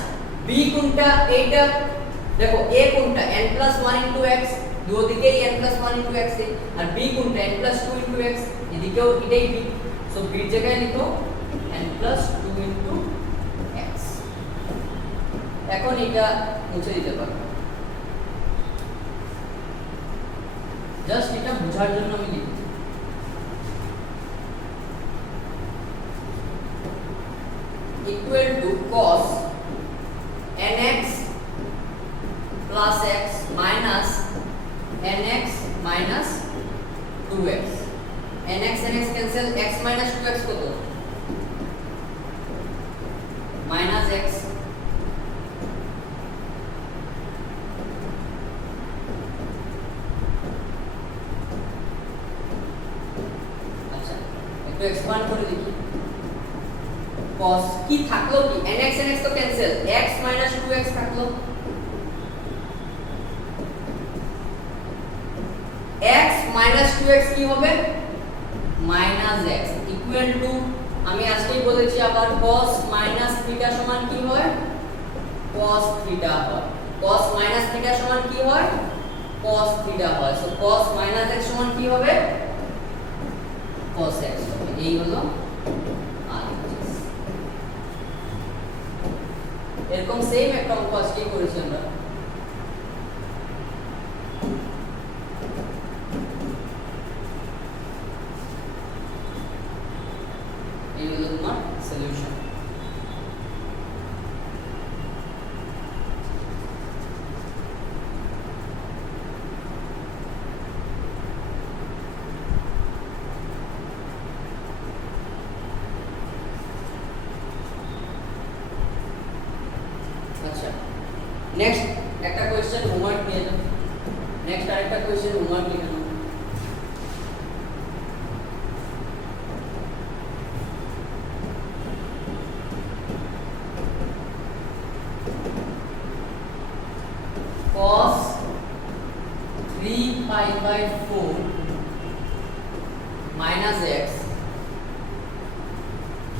b কোনটা এইটা দেখো a কোনটা n+1 x দুই দিকেই n+1 x আর b কোনটা n+2 x এদিকেও এটাই b সো b এর জায়গায় লিখো n+2 x এখন এটা মুছে দিতে পারো জাস্ট এটা বোঝার জন্য আমি লিখছি equal to cos nx plus x minus nx minus 2x nx cancel x minus 2x কত minus x আচ্ছা একটু এক্সপ্যান্ড করে দেখি cos কি থাকলো কি nx তো ক্যান্সেল x 2x থাকলো x 2x কি হবে -x ইকুয়াল টু আমি আজকেই বলেছি আবার cos θ সমান কি হয় cos θ হয় cos θ সমান কি হয় cos θ হয় সো cos x সমান কি হবে cos x এই হলো এরকম সেম একটা অঙ্ক আজকেই করেছি আমরা এই হলো তোমার সলিউশন नेक्स्ट একটা কোশ্চেন হোমওয়ার্ক নিয়ে যাও নেক্সট আরেকটা কোশ্চেন হোমওয়ার্ক লিখে নাও cos 3 pi by 4 minus x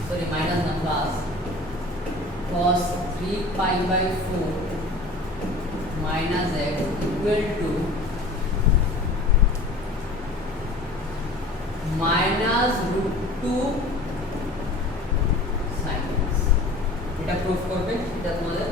sorry minus na plus cos 3 pi by 4 minus x equal to minus root 2 sin x এটা প্রুফ করবে এটা তোমাদের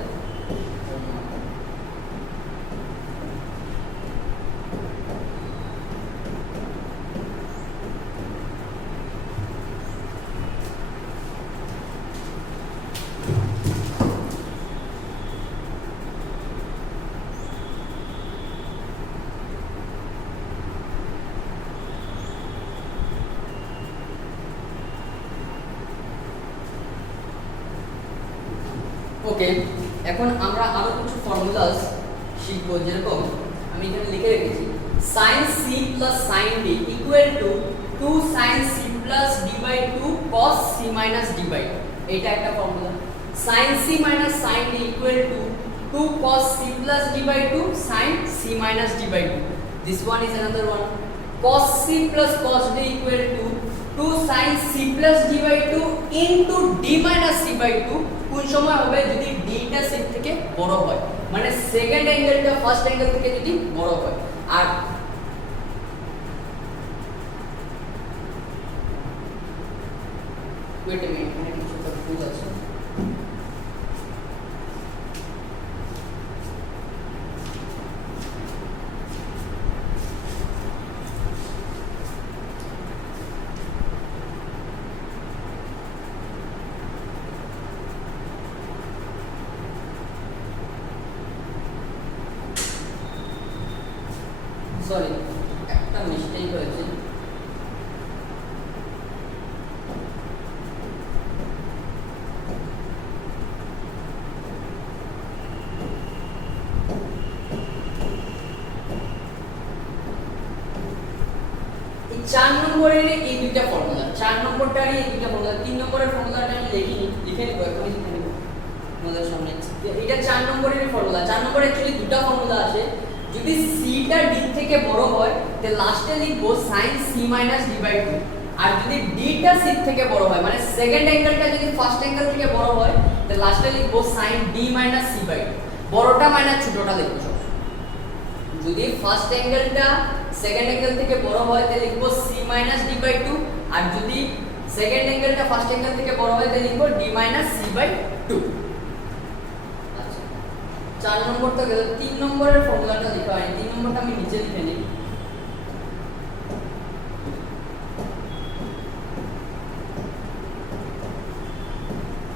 ওকে এখন আমরা আরো কিছু ফর্মুলাস শিখব যেরকম আমি এখানে লিখে রেখেছি sin c sin d equal to 2 sin c d by 2 cos c minus d by 2 এটা একটা formula sin c sin d equal to 2 cos c d by 2 sin c minus d by 2 this one is another one cos c cos d equal to 2 sin c d by 2 into d minus c by 2 কোন সময় হবে যদি d টা c থেকে বড় হয় মানে second অ্যাঙ্গেলটা first angle থেকে যদি বড় হয় আর ওয়েট এ মিনিট এখানে কিছু একটা ভুল আছে সরি একটা মিস্টেক হয়েছে 4 নম্বরের এই দুইটা ফর্মুলা, 4 নম্বরটারই এই দুইটা ফর্মুলা, 3 নম্বরের ফর্মুলাটা আমি লিখে নিব এখনই লিখে নিব আমাদের সামনে। এটা 4 নম্বরের ফর্মুলা। 4 নম্বরে অ্যাকচুয়ালি দুটো ফর্মুলা আসে। যদি সিটা ডি থেকে বড় হয় তাহলে লাস্টে লিখব sin c - d/2, আর যদি ডিটা সি থেকে বড় হয় মানে সেকেন্ড অ্যাঙ্গেলটা যদি ফার্স্ট অ্যাঙ্গেল থেকে বড় হয় তাহলে লাস্টে লিখব sin d - c/2, বড়টা মাইনাস ছোটটা লিখব সব। যদি ফার্স্ট অ্যাঙ্গেলটা সেকেন্ড অ্যাঙ্গেল থেকে বড় হয় তাহলে লিখব c - d/2, আর যদি সেকেন্ড অ্যাঙ্গেলটা ফার্স্ট অ্যাঙ্গেল থেকে বড় হয় তাহলে লিখব d - c/2। আচ্ছা 4 নম্বর তো গেল। 3 নম্বরের ফর্মুলাটা লেখা হয়নি, 3 নম্বরটা আমি নিচে লিখে নিই।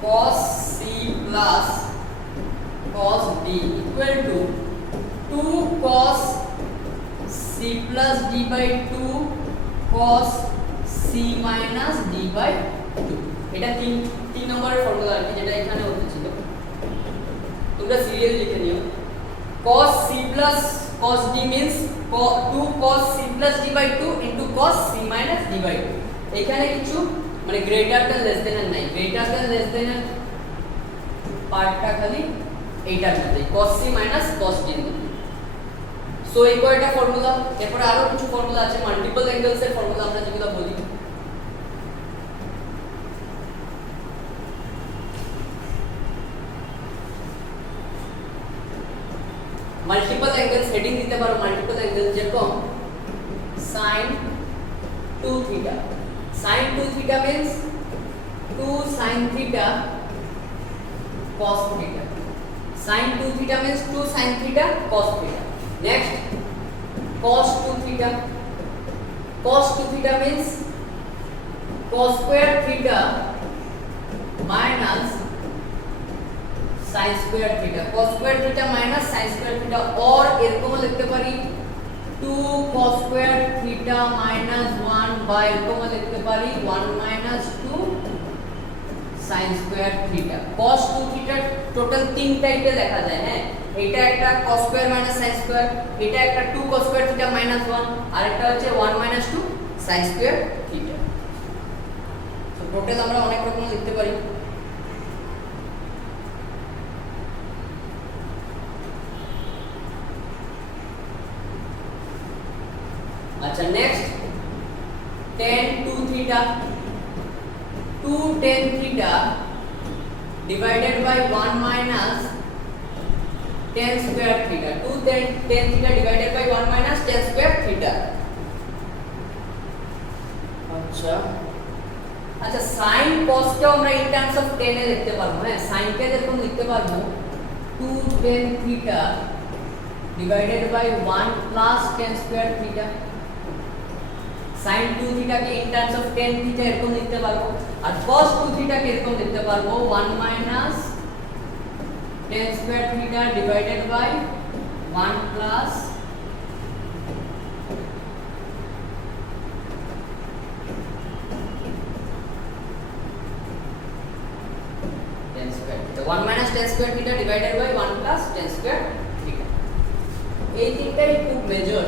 cos c plus cos d equal to 2 cos c plus d/2 cos c minus d/2। এটা 3 নম্বরের ফর্মুলা আর কি, যেটা এখানে হতে ছিল। তোমরা সিরিয়ালি লিখে নিও। cos c plus cos d means 2 cos c plus d/2 into cos c minus d/2। এখানে কিছু মানে গ্রেটার দ্যান লেস দ্যান নাই, গ্রেটার দ্যান লেস দ্যান পার্টটা খালি এইটার মধ্যে cos c minus cos d এর মধ্যে। সো এই কয়টা ফর্মুলা। এরপরে আরো কিছু ফর্মুলা আছে, মাল্টিপল অ্যাঙ্গেলস এর ফর্মুলা আমরা যেগুলো বলি। মাল্টিপল অ্যাঙ্গেলস হেডিং দিতে পারো, মাল্টিপল অ্যাঙ্গেল যেরকম sin 2 theta, sin 2 theta means 2 sin theta cos theta, sin 2 theta means 2 sin theta cos theta। next cos 2 theta, cos 2 theta means cos square theta minus sin square theta, cos square theta minus sin square theta, और এরকম লিখতে পারি 2 cos square theta minus 1 বা এরকম লিখতে পারি 1 minus 2 sin square theta। cos 2 theta total 3 টাইপে লেখা যায়। হ্যাঁ, এটা একটা cos square minus sin square, এটা একটা 2 cos square theta minus 1, আর একটা হচ্ছে 1 minus 2 sin square theta। তো টোটাল আমরা অনেক রকম লিখতে পারি। আচ্ছা next tan 2 theta, 2 tan theta divided by 1 minus tan square theta, 2 tan theta divided by 1 minus tan square theta। আচ্ছা আচ্ছা sin cos কে আমরা in terms of tan এ লিখতে পারবো। হ্যাঁ, sin কে এরকম লিখতে পারবো 2 tan theta divided by 1 plus tan square theta। sin 2 theta K in terms of tan theta এরকম লিখতে পারবো, আর cos 2 theta কে এরকম লিখতে পারবো 1 minus tan square theta divided by 1 plus tan square theta, 1 minus tan square theta divided by 1 plus tan square theta। এই তিনটাই খুব major.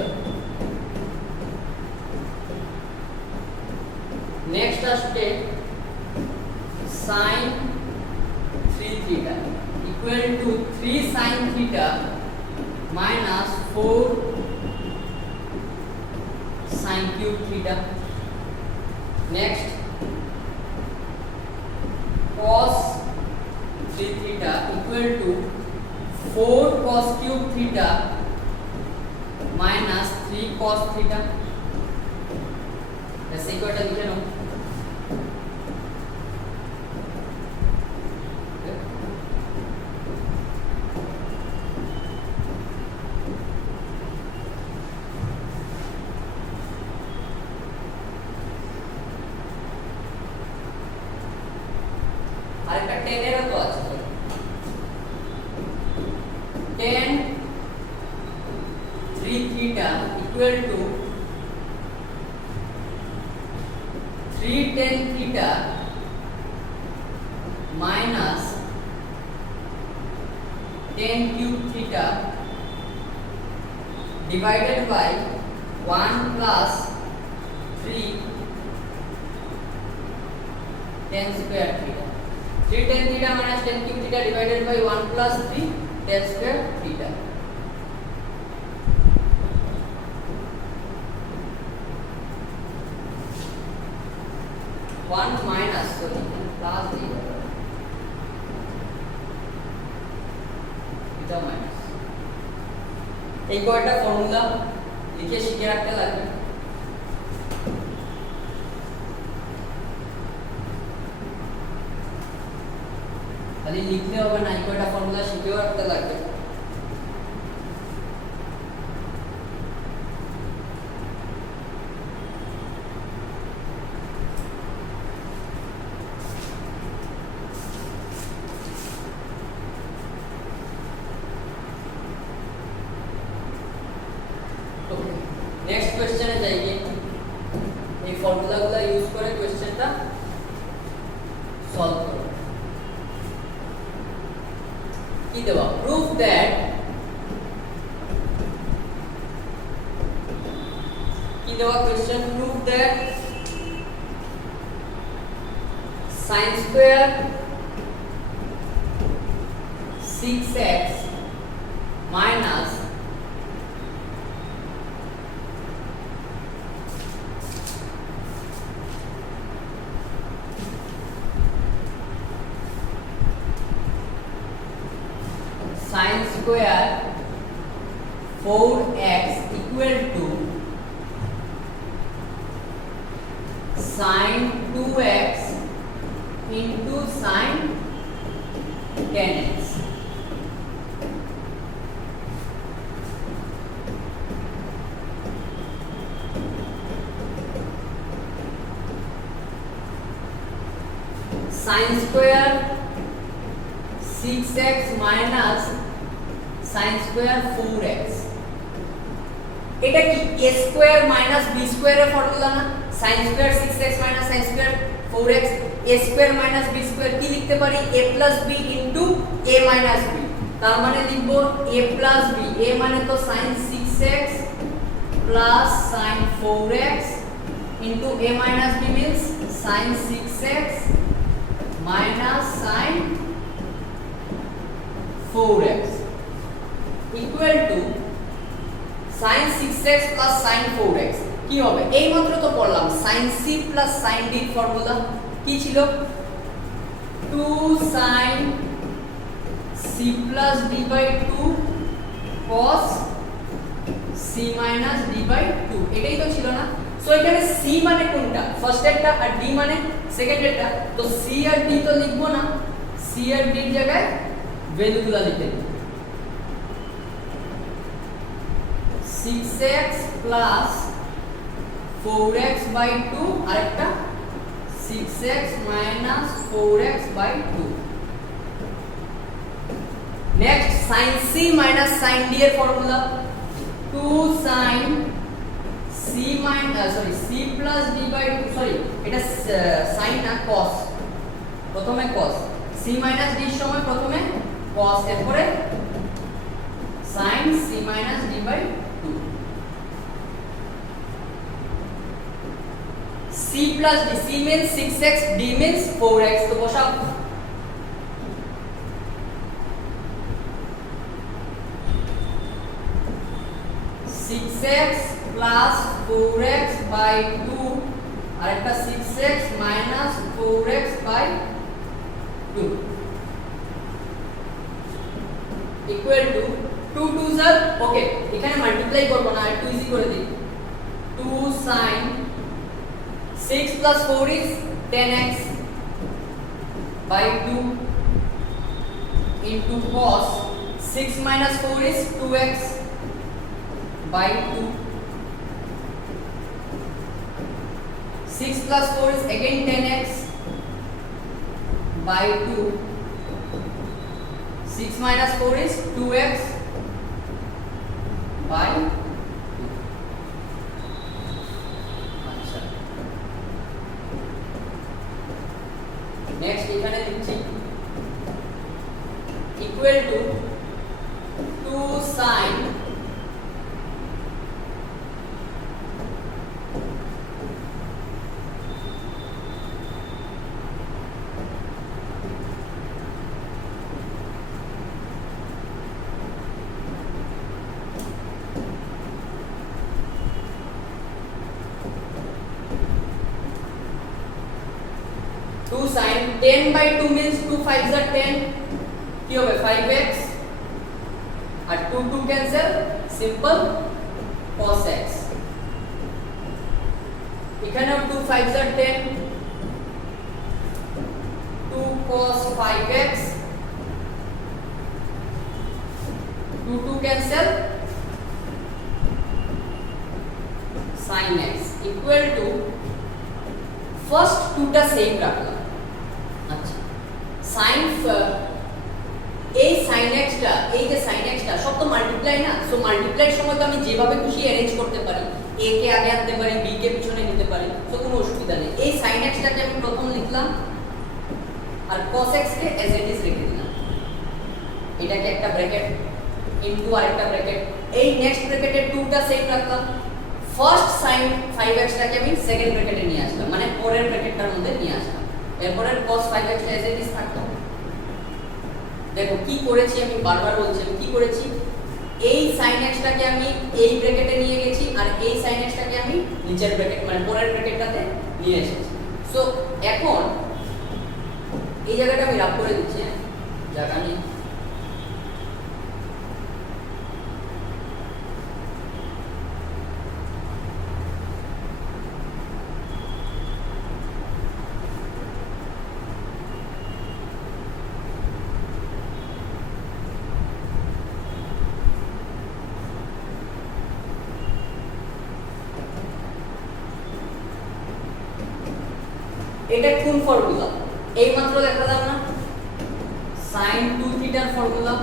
Next আসবে sin 3 theta equal to 3 sin theta minus 4 sin cube theta। next cos 3 theta equal to 4 cos cube theta minus 3 cos theta। ऐसे ही कोटा लिखे ना। আরেকটা 10 এর তো আছে, 10 3 theta equal to 3 tan theta minus tan cube theta divided by 1 plus 3 tan square theta, 3 tan theta minus tan cube theta divided by 1 plus 3 tan square theta. One minus sorry plus theta minus এই কয়টা formula লিখে শিখে রাখতে লাগবে। খালি লিখতে হবে না, এই কয়টা ফর্মুলা শিখেও রাখতে লাগবে। नेक्स्ट क्वेश्चन है जाइए, ये फॉर्मूला गुला यूज करे क्वेश्चन टा सॉल्व करो। की देवा proof that question proof that sin square 6x minus sin square 4x equal to sin 2x into sin 10x. sin square 6x minus sin square 4x, এটা কি a স্কয়ার মাইনাস b স্কয়ারের formula না? sin square 6x minus sin square 4x, a square minus b square কি লিখতে পারি? a plus b into a minus b, তার মানে লিখব a plus b, a মানে তো sin 6x plus sin 4x into a minus b means sin 6x minus sin 4x equal to sin 6x plus sin 4x কি হবে? এই মাত্র তো পড়লাম sin c plus sin d formula কি ছিল? 2 sin c plus d by 2 cos c minus d by 2, এটাই তো ছিল না? সো এখানে c মানে কোনটা? ফার্স্ট একটা আর d মানে সেকেন্ড একটা, তো c আর d তো লিখবো না, c আর d এর জায়গায় ভ্যালুগুলো লিখে দিই। 6x plus 4x by 2 আরেকটা 6x minus 4x by 2। Next sin c minus sin d এর formula 2 sin c minus c plus d by 2, sorry এটা sin না cos, প্রথমে cos c minus d এর সময় প্রথমে cos, এরপরে sin c minus d by 2। c plus d, c means 6x, d means 4x, তো বসাও 6x plus 4x by 2 আর একটা 6x minus 4x by 2 equal to 2 2s are ওকে, এখানে multiply করব না, আর 2 ইজি করে দিই। 2 sin 6 plus 4 is 10x by 2 into cos 6 minus 4 is 2x by 2, 6 plus 4 is again 10x by 2, 6 minus 4 is 2x by 2। আচ্ছা next এখানে লিখছি equal to 2 sin 6 10/2 means 2 5s are 10 কি হবে 5x আর 2 ক্যান্সেল সিম্পল cos x এখানেও 2 5s are 10 2 cos 5x 2 cancel sin x equal to first 2টা same রাখলাম আচ্ছা sin এই sin x টা এই যে sin x টা সব তো মাল্টিপ্লাই না সো মাল্টিপ্লাইয়ের সময় তো আমি যেভাবে খুশি অ্যারেঞ্জ করতে পারি a কে আগে আনতে পারি b কে পিছনে নিতে পারি সো কোনো অসুবিধা নেই এই sin x টাকে আমি প্রথম লিখলাম আর cos x K as it is রেখে দিলাম এটাকে একটা ব্র্যাকেট ইনটু আরেকটা ব্র্যাকেট এই নেক্সট ব্র্যাকেটে 2টা সেম রাখলাম ফার্স্ট sin 5x টাকে আমি সেকেন্ড ব্র্যাকেটে নিয়ে আসলাম মানে পরের ব্র্যাকেটটার মধ্যে নিয়ে আসলাম এরপরে cos 5x টা as it is থাকলো দেখো কি করেছি আমি বারবার বলছি কি করেছি এই sin x টাকে আমি এই ব্র্যাকেটে নিয়ে গেছি আর এই sin x টাকে আমি নিচের ব্র্যাকেট মানে পরের ব্র্যাকেটটাতে নিয়ে এসেছি সো এখন এই জায়গাটা আমি রাফ করে দিচ্ছি জায়গা নেই এটা কোন ফর্মুলা এই মাত্র দেখালাম না sin 2 থিটার formula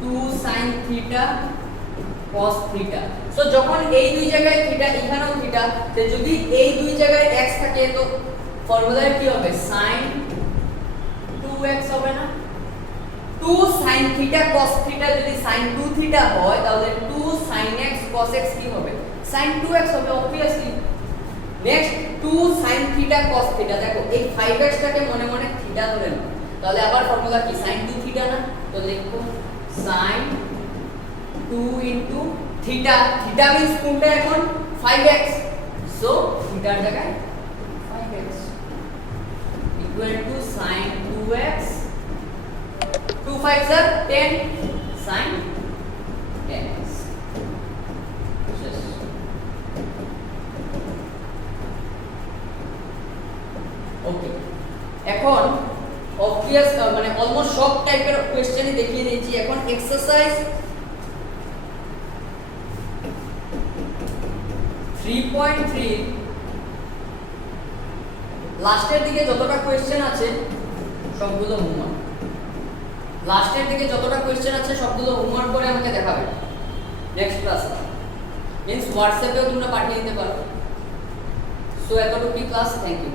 2 sin theta cos theta so যখন এই দুই জায়গায় থিটা এখানেও থিটা তে যদি এই দুই জায়গায় x থাকে তো ফর্মুলা কি হবে sin 2x হবে না 2 sin থিটা cos থিটা যদি sin 2 থিটা হয় তাহলে 2 sin x cos x কি হবে sin 2x হবে obviously next 2 sin theta cos theta দেখো এই 5x টাকে মনে মনে থিটা ধরে নাও তাহলে আবার ফর্মুলা কি sin 2 থিটা না তো লিখবো sin 2 into theta theta means কোনটা এখন 5x সো থিটার জায়গায় 5x equal to sin 2x 2 5s are 10 sin 10x ওকে এখন অবভিয়াস মানে অলমোস্ট সব টাইপের কোশ্চেনই দেখিয়ে দিয়েছি এখন এক্সারসাইজ 3.3 লাস্টের দিকে যতটা কোশ্চেন আছে সবগুলো হোমওয়ার্ক লাস্টের দিকে যতটা কোশ্চেন আছে সবগুলো হোমওয়ার্ক করে আমাকে দেখাবে নেক্সট ক্লাসে মিন্স হোয়াটসঅ্যাপেও তোমরা পাঠিয়ে দিতে পারো সো এতটুকুই ক্লাস থ্যাংক ইউ